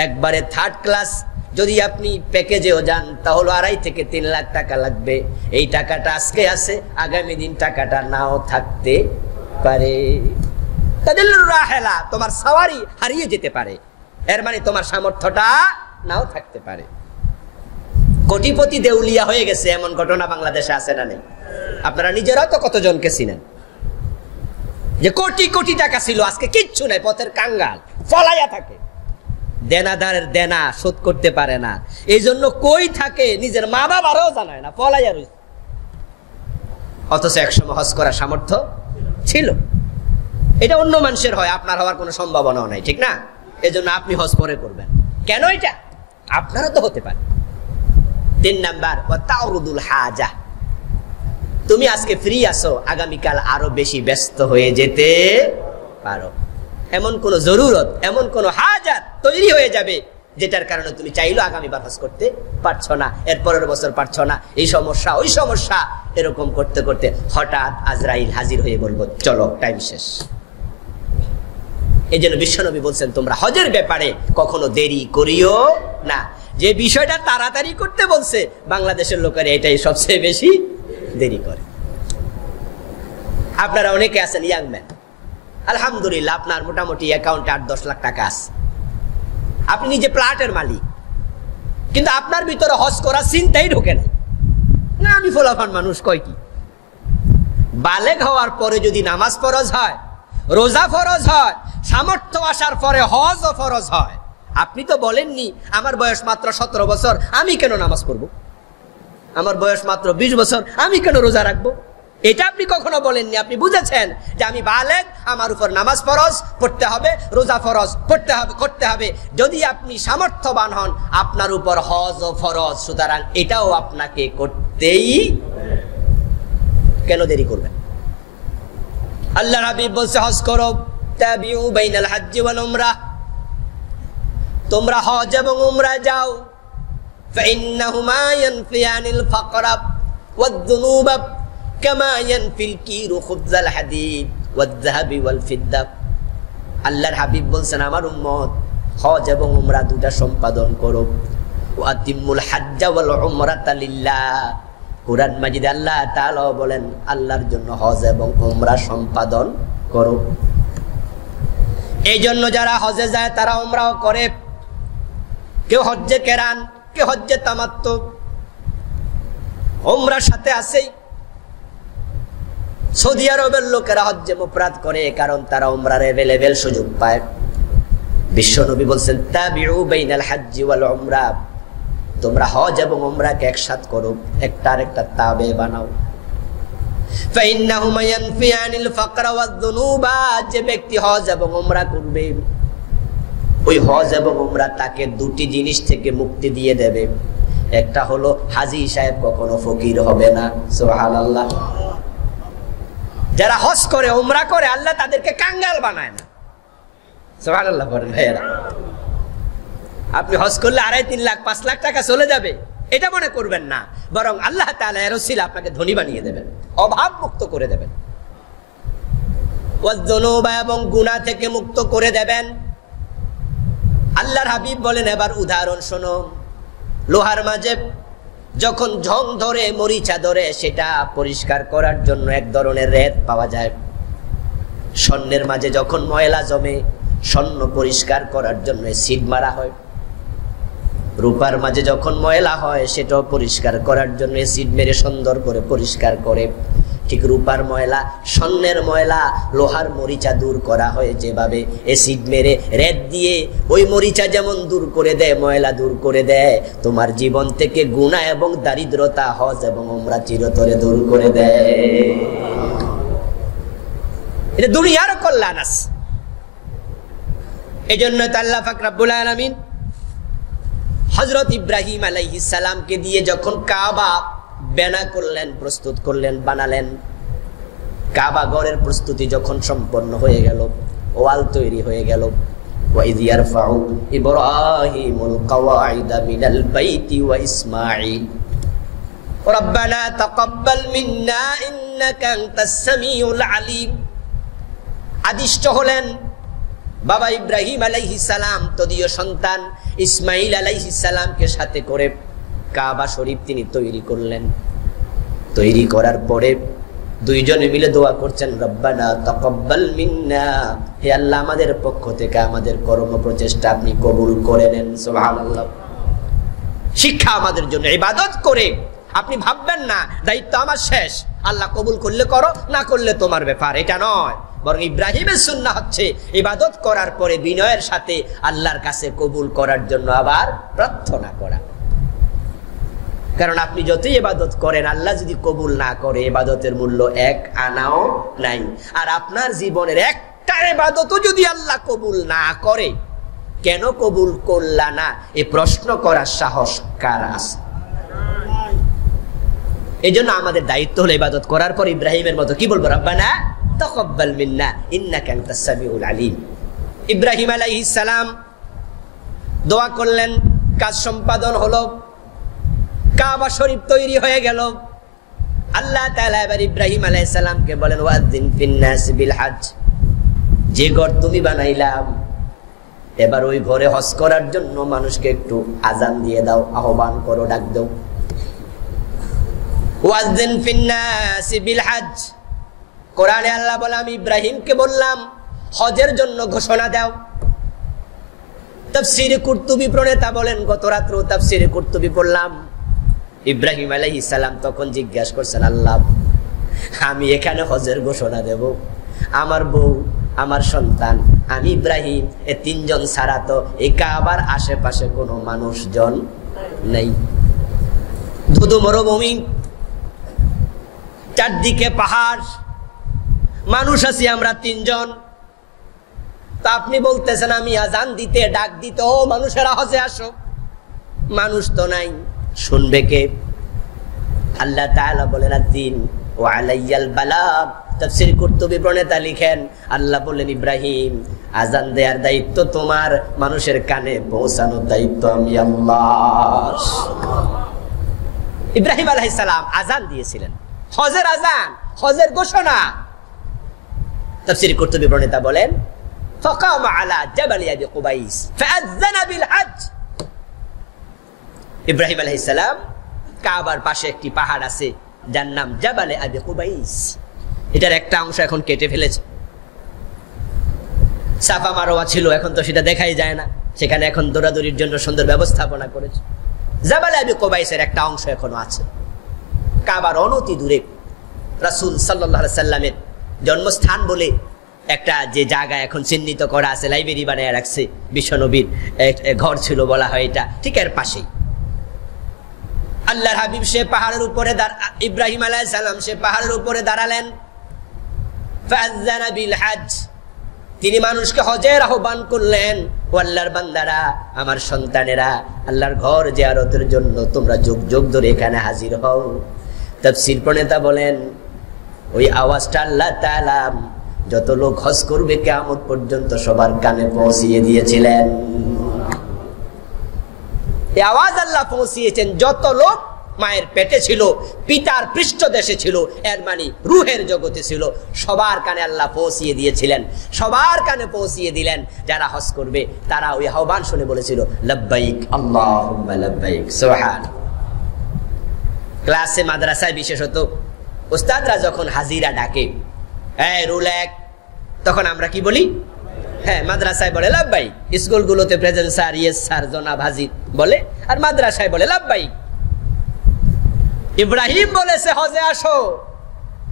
একবারে 3rd ক্লাস যদি আপনি প্যাকেজেও যান, তাহলে 2.5 থেকে 3 লাখ টাকা লাগবে। এই টাকাটা আজকে আছে, আগামী দিন টাকাটা নাও থাকতে পারে। তাদিল্লুর রাহিলা, তোমার সাওয়ারি হারিয়ে যেতে পারে, এর মানে তোমার সামর্থ্যটা নাও থাকতে পারে। কোটিপতি দেউলিয়া হয়ে গেছে, এমন ঘটনা বাংলাদেশে আছে না নেই? আপনারা নিজেরাও তো কতজনকে চিনেন যে কোটি কোটি টাকা ছিল, আজকে কিচ্ছু নাই, পথের কাঙ্গাল, ফলাইয়া থাকে। দেনাদারের দেনা শোধ করতে পারে না, এই জন্য কই থাকে নিজের মা বাবারও জানায় না, পলাইয়া রয়েছে। অথচ একসময় হজ করার সামর্থ্য ছিল। এটা অন্য মানুষের হয়, আপনার হওয়ার কোনো সম্ভাবনাও নাই, ঠিক না? এজন্য আপনি হজ পরে করবেন কেন? এটা আপনারও তো হতে পারে। 3 নাম্বার, তাউরুদুল হাজা। তুমি আজকে ফ্রি আছো, আগামীকাল আরো বেশি ব্যস্ত হয়ে যেতে পারো। এমন কোন জরুরত, এমন কোন হাজাত তৈরি হয়ে যাবে যেটার কারণে তুমি চাইলেও আগামীবার হজ করতে পারছো না, এর পরের বছর পারছো না, এই সমস্যা ওই সমস্যা, এরকম করতে করতে হঠাৎ আজরাইল হাজির হয়ে বলবো চলো টাইম শেষ। এই জন্য বিশ্বনবী বলছেন তোমরা হজের ব্যাপারে কখনো দেরি করিও না। যে বিষয়টা তাড়াতাড়ি করতে বলছে, বাংলাদেশের লোকেরা এটাই সবচেয়ে বেশি দেরি করে। আপনারা অনেকে আছেন ইয়াং ম্যান, আলহামদুলিল্লাহ আপনার মোটামুটি অ্যাকাউন্টে 8-10 লাখ টাকা আছে, আপনি নিজে প্লাটের মালিক, কিন্তু আপনার ভিতরে হজ করা চিন্তাই ঢোকে না। আমি ফলাফল মানুষ কয় কি, বালেগ হওয়ার পরে যদি নামাজ ফরজ হয়, রোজা ফরজ হয়, সামর্থ্য আসার পরে হজও ফরজ হয়, আপনি তো বলেননি আমার বয়স মাত্র 17 বছর আমি কেন নামাজ পড়বো, আমার বয়স মাত্র 20 বছর আমি কেন রোজা রাখবো। এটা আপনি কখনো বলেননি। আপনি বুঝেছেন যে আমি বালেগ, আমার উপর নামাজ ফরজ পড়তে হবে, রোজা ফরজ পড়তে হবে, করতে হবে। যদি আপনি সামর্থ্যবান হন, আপনার উপর হজ ও ফরজ, সুতরাং এটাও আপনাকে করতেই, কেন দেরি করবেন? আল্লাহর হাবিব বলছে হজ করো, তাবিউ বাইনাল হজ্জ ওয়াল উমরাহ, তোমরা হজ এবং উমরা যাও, ফাইন্নাহুমা ইয়ানফিয়ানিল ফাকরা ওয়াদ-দুনুবা কামা ইয়ানফিল কিরু খুবজাল হাদিদ ওয়াদ-যাহাবি ওয়াল ফিদ্দা। আল্লাহর হাবিব বলছেন আমার উম্মত হজ এবং উমরা দুটা সম্পাদন করো। ওয়াতিমুল হজ্জ ওয়াল উমরাতা লিল্লাহ, কুরআন মাজিদে আল্লাহ তাআলা বলেন আল্লাহর জন্য হজ এবং উমরা সম্পাদন করো। এই জন্য যারা হজে যায় তারা উমরাও করে, কেউ হজ্জে কেরান, কেউ হজ্জে তামাত্তু, উমরার সাথে আছেই। সৌদি আরবের লোকেরা হজ্জে মুফরাদ করে, কারণ তারা উমরার এভেলেবেল সুযোগ পায়। বিশ্বনবী বলছেন তাবিউ বাইনাল হজ্জি ওয়াল উমরা, তোমরা হজ এবং উমরাকে একসাথে করো, একটা আরেকটা তাবে বানাও। ফাইন্নাহুমা ইয়ানফিয়ানিল ফাকরা ওয়াদ-দুনুবা, যে ব্যক্তি হজ এবং উমরা করবে, ওই হজ এবং উমরা তাকে দুটি জিনিস থেকে মুক্তি দিয়ে দেবে। একটা হলো হাজী সাহেব কখনো ফকির হবে না, সুবহানাল্লাহ। যারা হজ করে উমরা করে আল্লাহ তাদেরকে কাঙ্গাল বানায় না, সুবহানাল্লাহ বলেন ভাইয়েরা। আপনি হজ করলে 2.5-3 লাখ 5 লাখ টাকা চলে যাবে এটা মনে করবেন না, বরং আল্লাহ তাআলা এর ওসিলা আপনাকে ধনী বানিয়ে দেবেন, অভাব মুক্ত করে দেবেন, ওয়াজ-যুনুবা এবং গুনাহ থেকে মুক্ত করে দেবেন। আল্লাহর হাবিব বলেন এবার উদাহরণ শোনো, লোহার মাঝে যখন ঝং ধরে, মরিচা ধরে, সেটা পরিষ্কার করার জন্য এক ধরনের রেত পাওয়া যায়। স্বর্ণের মাঝে যখন ময়লা জমে, স্বর্ণ পরিষ্কার করার জন্য সিড মারা হয়। রূপার মাঝে যখন ময়লা হয়, সেটাও পরিষ্কার করার জন্য সিড মেরে সুন্দর করে পরিষ্কার করে। ঠিক রূপার ময়লা, স্বর্ণের ময়লা, লোহার মরিচা দূর করা হয় যেভাবে, এসিড মেরে রেত দিয়ে ওই মরিচা যেমন দূর করে দেয়, ময়লা দূর করে দেয়, তোমার জীবন থেকে গুনাহ এবং দারিদ্রতা হজ এবং উমরা চিরতরে দূর করে দেয়। এটা দুনিয়ার কল্যাণ আছে। এই জন্য তো আল্লাহ পাক রব্বুল আলামিন হযরত ইব্রাহিম আলাইহিস সালামকে দিয়ে যখন কাবা বেনা করলেন, প্রস্তুত করলেন, বানালেন, কাবা ঘরের প্রস্তুতি যখন সম্পন্ন হয়ে গেল, ওয়াল তৈরি হয়ে গেল, ওয়াইয ইয়ারফাউ ইব্রাহিমুল কওয়াইদা মিনাল বাইতি ওয়া ইসমাঈল রাব্বানা তাকাব্বাল মিন্না ইন্নাকা আনতাস সামিউল আলিম। আদিষ্ট হলেন বাবা ইব্রাহিম আলাইহিস সালাম তদীয় সন্তান ইসমাঈল আলাইহিস সালামকে সাথে করে কাবা শরীফ তিনি তৈরি করলেন। তৈরি করার পরে দুইজনে মিলে দোয়া করছেন, রব্বানা তাকাব্বাল মিন্না, হে আল্লাহ আমাদের পক্ষ থেকে আমাদের কর্ম প্রচেষ্টা আপনি কবুল করে নেন। সুবহানাল্লাহ। শিক্ষা আমাদের জন্য, ইবাদত করে আপনি ভাববেন না দায়িত্ব আমার শেষ, আল্লাহ কবুল করলে করো, না করলে তোমার ব্যাপার, এটা নয়। বরং ইব্রাহিমের সুন্নাহ হচ্ছে ইবাদত করার পরে বিনয়ের সাথে আল্লাহর কাছে কবুল করার জন্য আবার প্রার্থনা করা। কারণ আপনি যতই ইবাদত করেন, আল্লাহ যদি কবুল না করে ইবাদতের মূল্য এক আনাও নাই। আর আপনার জীবনের একটা ইবাদতও যদি আল্লাহ কবুল না করে, কেন কবুল করলা না এই প্রশ্ন করার সাহস কার আছে? এই জন্য আমাদের দায়িত্ব হলো ইবাদত করার পর ইব্রাহিমের মতো কি বলবো? রব্বানা তাকাব্বাল মিন্না ইন্নাকা আনতাস সামিউল আলিম। ইব্রাহিম আলাইহিস সালাম দোয়া করলেন, কাজ সম্পাদন হলো, কাবা শরীফ তৈরি হয়ে গেল। আল্লাহ তাআলা এবার ইব্রাহিম আলাইহিস সালামকে বলেন, ওয়াযিন ফিন নাস বিল হজ, যে ঘর তুমি বানাইলাম এবার ওই ঘরে হজ করার জন্য মানুষকে একটু আজান দিয়ে দাও, আহ্বান করো, ডাক দাও। ওয়াযিন ফিন নাস বিল হজ, কোরআনে আল্লাহ বলে আমি ইব্রাহিমকে বললাম হজের জন্য ঘোষণা দাও। তাফসীরে কুরতুবী প্রণেতা বলেন, গত রাত্রে তাফসীরে কুরতুবী পড়লাম, ইব্রাহিম আলাইহিস সালাম তখন জিজ্ঞাসা করছেন, আল্লাহ আমি এখানে হজের ঘোষণা দেব, আমার বউ, আমার সন্তান, আমি ইব্রাহিম, এই তিনজন ছাড়া তো এই কাবার আশেপাশে কোনো মানুষজন নেই। ধুধু মরুভূমি, চারদিকে পাহাড়, মানুষ আছি আমরা তিনজন। তা আপনি বলতেছেন আমি আজান দিতে, ডাক দিতে, ও মানুষেরা হজে আসো, মানুষ তো নাই, শুনবে কে? আল্লাহ তাআলা বলেন আদ-দীন ওয়া আলাইয়াল বালাগ। তাফসীর কুরতুবী প্রণেতা লিখেন, আল্লাহ বললেন ইব্রাহিম আজান দেওয়ার দায়িত্ব তোমার, মানুষের কানে পৌঁছানোর দায়িত্ব আমি আল্লাহ। ইব্রাহিম আলাইহিস সালাম আজান দিয়েছিলেন, হজের আজান, হজের ঘোষণা। তাফসীর কুরতুবী প্রণেতা বলেন, ফাকামা আলা জাবালি আবি কুবাইস ফাআযানা বিল হজ। ইব্রাহিম আলাইহিস সালাম কাবার পাশে একটি পাহাড় আছে যার নাম জাবালে আবি কুবাইস, এটার একটা অংশ এখন কেটে ফেলেছে। সাফা মারওয়া ছিল, এখন তো সেটা দেখাই যায় না, সেখানে এখন দৌড়াদৌড়ির জন্য সুন্দর ব্যবস্থাপনা করেছে। জাবালে আবি কুবাইসের একটা অংশ এখনো আছে। কাবার অনতি দূরে রাসূল সাল্লাল্লাহু আলাইহি সাল্লামের জন্মস্থান বলে একটা যে জায়গা এখন চিহ্নিত করা আছে, লাইব্রেরি বানিয়ে রাখছে, বিশ্বনবীর ঘর ছিল বলা হয়, এটা ঠিক এর পাশেই। আল্লাহর হাবিব সে পাহাড়ের উপরে, ইব্রাহিম আলাইহিস সালাম সে পাহাড়ের উপরে দাঁড়ালেন। ফাআযানা বিল হজ, তিনি মানুষকে হজের আহ্বান করলেন, ও আল্লাহর বান্দারা, আমার সন্তানেরা, আল্লাহর ঘর জিয়ারতের জন্য তোমরা যুগ যুগ ধরে এখানে হাজির হও। তাফসীর প্রণেতা বলেন, ওই আওয়াজটা আল্লাহ তাআলা যত লোক হজ করবে কিয়ামত পর্যন্ত সবার কানে পৌঁছিয়ে দিয়েছিলেন। এই আওয়াজ আল্লাহ পৌঁছিয়েছেন যত লোক মায়ের পেটে ছিল, পিতার পৃষ্ঠদেশে ছিল, এর মানে রুহের জগতে ছিল, সবার কানে আল্লাহ পৌঁছিয়ে দিয়েছিলেন, সবার কানে পৌঁছিয়ে দিলেন। যারা হজ করবে তারা ওই আহ্বান শুনে বলেছিল লব্বাইক আল্লাহুম্মা লব্বাইক। সুবহান। ক্লাসে মাদ্রাসায় বিশেষত উস্তাদরা যখন হাজিরা ডাকে, এই রুল এক, তখন আমরা কি বলি? হ্যাঁ, মাদ্রাসায় বলে লব্বাইক, স্কুলগুলোতে প্রেজেন্ট স্যার, ইয়েস স্যার, জনাব, হাজির বলে, আর মাদ্রাসায় বলে লব্বাইক। ইব্রাহিম বলেছে হজে আসো,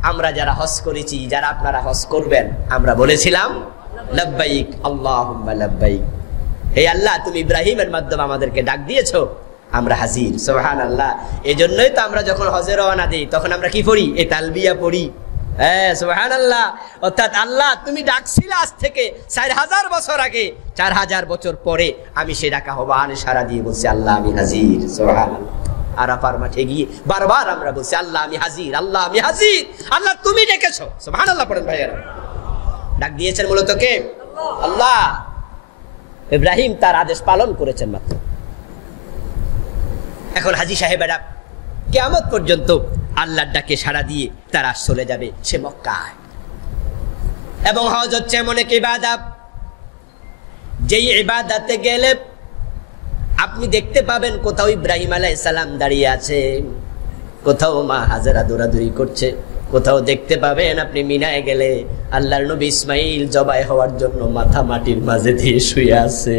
আমরা যারা হজ করেছি, যারা আপনারা হজ করবেন, আমরা বলেছিলাম লব্বাইক আল্লাহুম্মা লব্বাইক। হে আল্লাহ, তুমি ইব্রাহিমের মাধ্যমে আমাদেরকে ডাক দিয়েছো, আমরা হাজির। সুবহানাল্লাহ। এজন্যই তো আমরা যখন হজে রওনা দিই তখন আমরা কি পড়ি? এই তালবিয়া পড়ি। হ্যাঁ, সুবহানাল্লাহ। অর্থাৎ আল্লাহ তুমি ডাকছিলে আজ থেকে 4000 বছর আগে, 4000 বছর পরে আমি সে ডাকা আহ্বানে সারা দিয়ে বলছি আল্লাহ আমি হাজির। সুবহানাল্লাহ। আরাফার মাঠে গিয়ে বারবার আমরা বলছি আল্লাহ আমি হাজির, আল্লাহ আমি হাজির, আল্লাহ তুমি ডেকেছো। সুবহানাল্লাহ পড়েন ভাইয়েরা। ডাক দিয়েছেন মূলত কে? আল্লাহ। ইব্রাহিম তার আদেশ পালন করেছেন মাত্র। এখন হাজী সাহেবেরা কিয়ামত পর্যন্ত আল্লাহর ডাকে সাড়া দিয়ে তারা চলে যাবে সে মক্কায়। এবং হজ হচ্ছে এমন এক ইবাদত, যেই ইবাদতে গেলে আপনি দেখতে পাবেন কোথাও ইব্রাহিম আলাইহিস সালাম দাঁড়িয়ে আছে, কোথাও মা হাজেরা দৌড়াদৌড়ি করছে, কোথাও দেখতে পাবেন আপনি মিনায় গেলে আল্লাহর নবী ইসমাইল জবাই হওয়ার জন্য মাথা মাটির মাঝে দিয়ে শুয়ে আছে।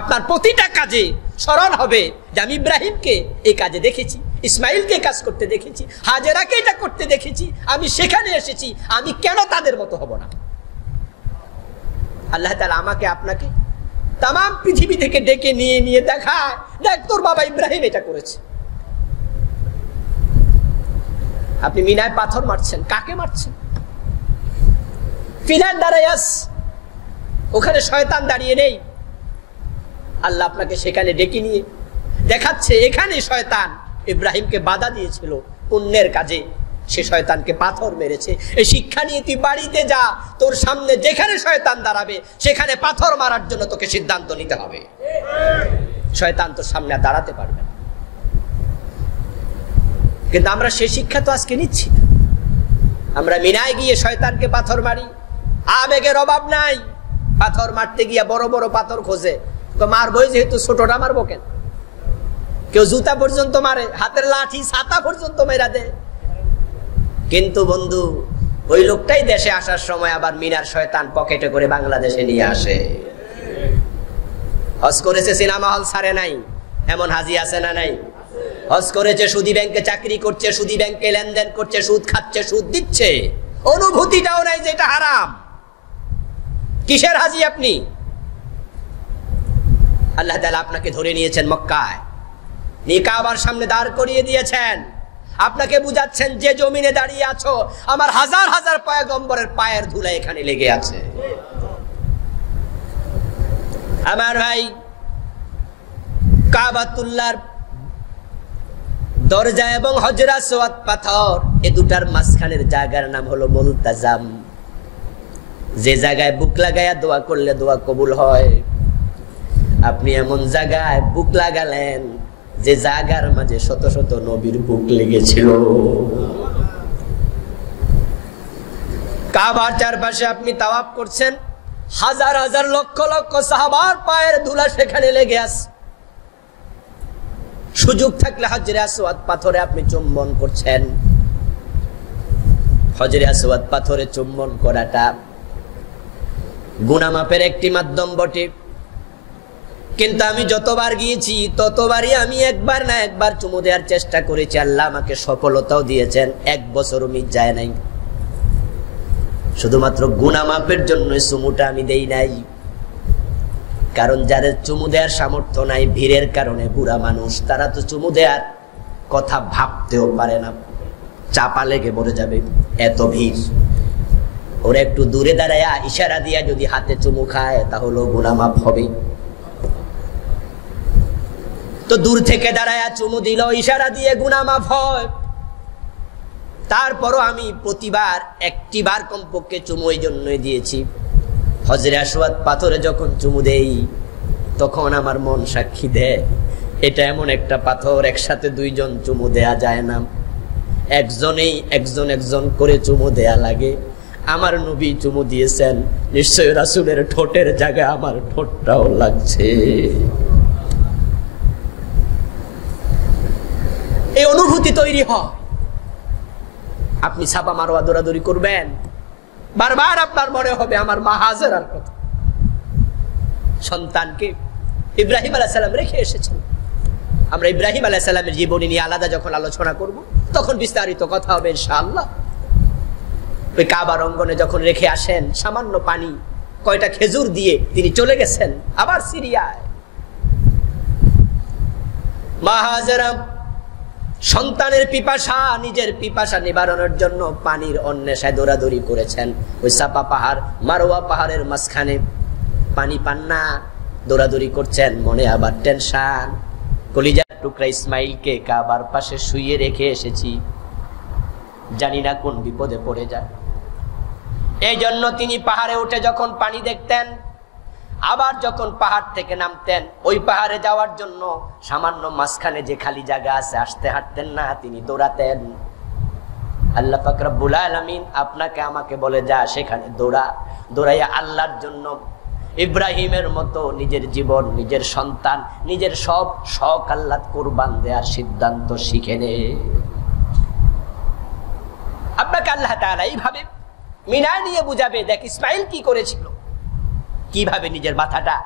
আপনার প্রতিটা কাজে স্মরণ হবে যে আমি ইব্রাহিমকে এই কাজে দেখেছি, ইসমাইলকে কাজ করতে দেখেছি, হাজেরাকে এটা করতে দেখেছি, আমি সেখানে এসেছি, আমি কেন তাদের মতো হব না? আল্লাহ তাআলা আমাকে আপনাকে তাম পৃথিবী থেকে ডেকে নিয়ে নিয়ে দেখায়, দেখ তোর বাবা ইব্রাহিম এটা করেছে। আপনি মিনায় পাথর মারছেন, কাকে মারছেন? ফিরান দাঁড়ায় আস, ওখানে শয়তান দাঁড়িয়ে নেই। আল্লাহ আপনাকে সেখানে ডেকে নিয়ে দেখাচ্ছে, এখানে শয়তান ইব্রাহিমকে বাধা দিয়েছিল পুণ্যের কাজে, সে শয়তানকে পাথর মেরেছে। এই শিক্ষা নিয়ে তুই বাড়িতে যা, তোর সামনে যেখানে শয়তান দাঁড়াবে সেখানে পাথর মারার জন্য তোকে সিদ্ধান্ত নিতে হবে। শয়তান তোর সামনে দাঁড়াতে পারবে না। কিন্তু আমরা সেই শিক্ষা তো আজকে নিচ্ছি না। আমরা মিনায় গিয়ে শয়তানকে পাথর মারি, আবেগের অভাব নাই। পাথর মারতে গিয়া বড় বড় পাথর খোঁজে, তো মারবই যেহেতু ছোটটা মারবো কেন? কেউ জুতা পর্যন্ত মারে, হাতের লাঠি ছাতা পর্যন্ত মেরা দেয়। কিন্তু বন্ধু, ওই লোকটাই দেশে আসার সময় আবার মিনার শয়তান পকেটে করে বাংলাদেশে নিয়ে আসে। হজ করেছে, সিনেমা হল ছাড়ে নাই, এমন হাজি আছে না নাই? হজ করেছে, সুদী ব্যাংকে চাকরি করছে, সুদী ব্যাংকে লেনদেন করছে, সুদ খাচ্ছে, সুদ দিচ্ছে, অনুভূতিটাও নাই যে এটা হারাম। কিসের হাজি আপনি? আল্লাহ তাআলা আপনাকে ধরে নিয়েছেন মক্কায়, নিয়ে কাবার সামনে দাঁড় করিয়ে দিয়েছেন, আপনাকে বুঝাচ্ছেন যে জমিনে দাঁড়িয়ে আছো আমার হাজার হাজার পয়গম্বরের পায়ের ধুলা এখানে লেগে আছে। আমার ভাই, কাবাতুল্লাহর দরজা এবং হজরে আসওয়াদ পাথর, এ দুটার মাঝখানের জায়গার নাম হলো মুলতাজাম। যে জায়গায় বুক লাগায়া দোয়া করলে দোয়া কবুল হয়। আপনি এমন জায়গায় বুক লাগালেন যে জায়গার মাঝে শত শত নবীর বুক লেগেছিল। কাবার চারপাশে আপনি তাওয়াফ করছেন, হাজার হাজার লক্ষ লক্ষ সাহাবার পায়ের ধুলা সেখানে লেগে আছে। সুযোগ থাকলে হজরে আসওয়াদ পাথরে আপনি চুম্বন করছেন। হজরে আসওয়াদ পাথরে চুম্বন করাটা গুনাহ মাপের একটি মাধ্যম বটে, কিন্তু আমি যতবার গিয়েছি ততবারই আমি একবার না একবার চুমু দেওয়ার চেষ্টা করেছি। আল্লাহ আমাকে সফলতাও দিয়েছেন, 1 বছরও মিস যায় নাই। শুধুমাত্র গুনাহ মাপের জন্য চুমুটা আমি দেই নাই, কারণ যাদের চুমু দেওয়ার সামর্থ্য নাই, ভিড়ের কারণে বুড়া মানুষ, তারা তো চুমু দেওয়ার কথা ভাবতেও পারে না, চাপা লেগে মরে যাবে, এত ভিড়। ওরা একটু দূরে দাঁড়ায় ইশারা দিয়া যদি হাতে চুমু খায় তাহলে গুনাহ মাপ হবে। তো দূর থেকে দাঁড়ায় চুমু দিল, ইশারা দিয়ে গুনাহ মাফ হয়। তারপরও আমি প্রতিবার একটিবার কমপক্ষে চুমু এই জন্যই দিয়েছি, হজরে আসওয়াদ পাথরে যখন চুমু দেই তখন আমার মন সাক্ষী দেয় এটা এমন একটা পাথর, একসাথে 2 জন চুমু দেয়া যায় না, একজনেই একজন একজন করে চুমু দেয়া লাগে। আমার নবী চুমু দিয়েছেন, নিশ্চয়ই রাসূলের ঠোঁটের জায়গায় আমার ঠোঁটটাও লাগছে। এই অনুভূতি তৈরি হয়। আপনি ছাপা মারোয়া দৌড়াদৌড়ি করবেন, বারবার আপনার মনে হবে আমার মা হাজেরার কথা। সন্তানকে ইব্রাহিম আলাইহিস সালাম রেখে এসেছেন। আমরা ইব্রাহিম আলাইহিস সালামের জীবনী নিয়ে আলাদা যখন আলোচনা করব তখন বিস্তারিত কথা হবে ইনশাআল্লাহ। ওই কাবার অঙ্গনে যখন রেখে আসেন সামান্য পানি, কয়টা খেজুর দিয়ে তিনি চলে গেছেন আবার সিরিয়ায়। মা হাজেরা সন্তানের পিপাসা, নিজের পিপাসা নিবারণের জন্য পানির অন্বেষায় দৌড়াদৌড়ি করেছেন। ওই সাফা পাহাড় মারোয়া পাহাড়ের মাঝখানে পানি পান না, দৌড়াদৌড়ি করছেন, মনে আবার টেনশন। কলিজার টুকরা ইসমাইলকে কাবার পাশে শুইয়ে রেখে এসেছি, জানি না কোন বিপদে পড়ে যায়। এই জন্য তিনি পাহাড়ে উঠে যখন পানি দেখতেন, আবার যখন পাহাড় থেকে নামতেন, ওই পাহাড়ে যাওয়ার জন্য সামান্য মাঝখানে যে খালি জায়গা আছে আসতে হাঁটতেন না, তিনি দৌড়াতেন। আল্লাহ পাক রব্বুল আলামিন আপনাকে আমাকে বলে যা সেখানে দৌড়া, দৌড়াইয়া আল্লাহর জন্য ইব্রাহিমের মতো নিজের জীবন, নিজের সন্তান, নিজের সব শখ আল্লাহ কুরবান দেওয়ার সিদ্ধান্ত শিখে নে। আপনাকে আল্লাহ তাআলা এইভাবে মিনায় নিয়ে বুঝাবে, দেখ ইসমাইল কি করেছিল, কিভাবে নিজের মাথাটা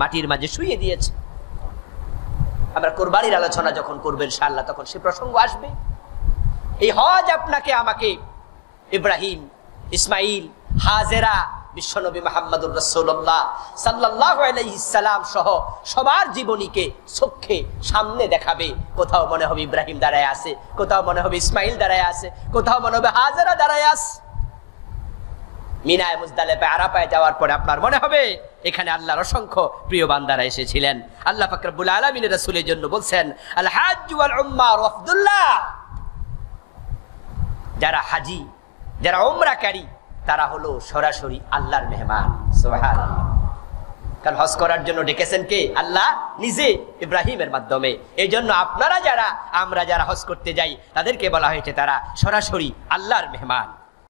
মাটির মাঝে শুইয়ে দিয়েছে। আমরা কুরবানির আলোচনা যখন করবেন ইনশাআল্লাহ তখন সে প্রসঙ্গ আসবে। এই হজ আপনাকে আমাকে ইব্রাহিম, ইসমাইল, হাজেরা, বিশ্বনবী মুহাম্মদুর রাসূলুল্লাহ সাল্লাল্লাহু আলাইহি সাল্লাম সহ সবার জীবনীকে চোখে সামনে দেখাবে। কোথাও মনে হবে ইব্রাহিম দাঁড়ায় আছে, কোথাও মনে হবে ইসমাইল দাঁড়ায় আছে, কোথাও মনে হবে হাজেরা দাঁড়ায় আছে। মিনায়, মুজদালিফায়, আরাফায় যাওয়ার পরে আপনার মনে হবে এখানে আল্লাহর অসংখ্য প্রিয় বান্দারা এসেছিলেন। আল্লাহ পাক রব্বুল আলামিনের রাসূলের জন্য বলছেন আল হাজ্জ ওয়াল উমরা ওয়াফদুল্লাহ। যারা হাজি, যারা উমরাকারী তারা হলো সরাসরি আল্লাহর মেহমান। সুবহানাল্লাহ। কারণ হজ করার জন্য ডেকেছেন কে? আল্লাহ নিজে ইব্রাহিমের মাধ্যমে। এই জন্য আপনারা যারা, আমরা যারা হজ করতে যাই তাদেরকে বলা হয়েছে তারা সরাসরি আল্লাহর মেহমান।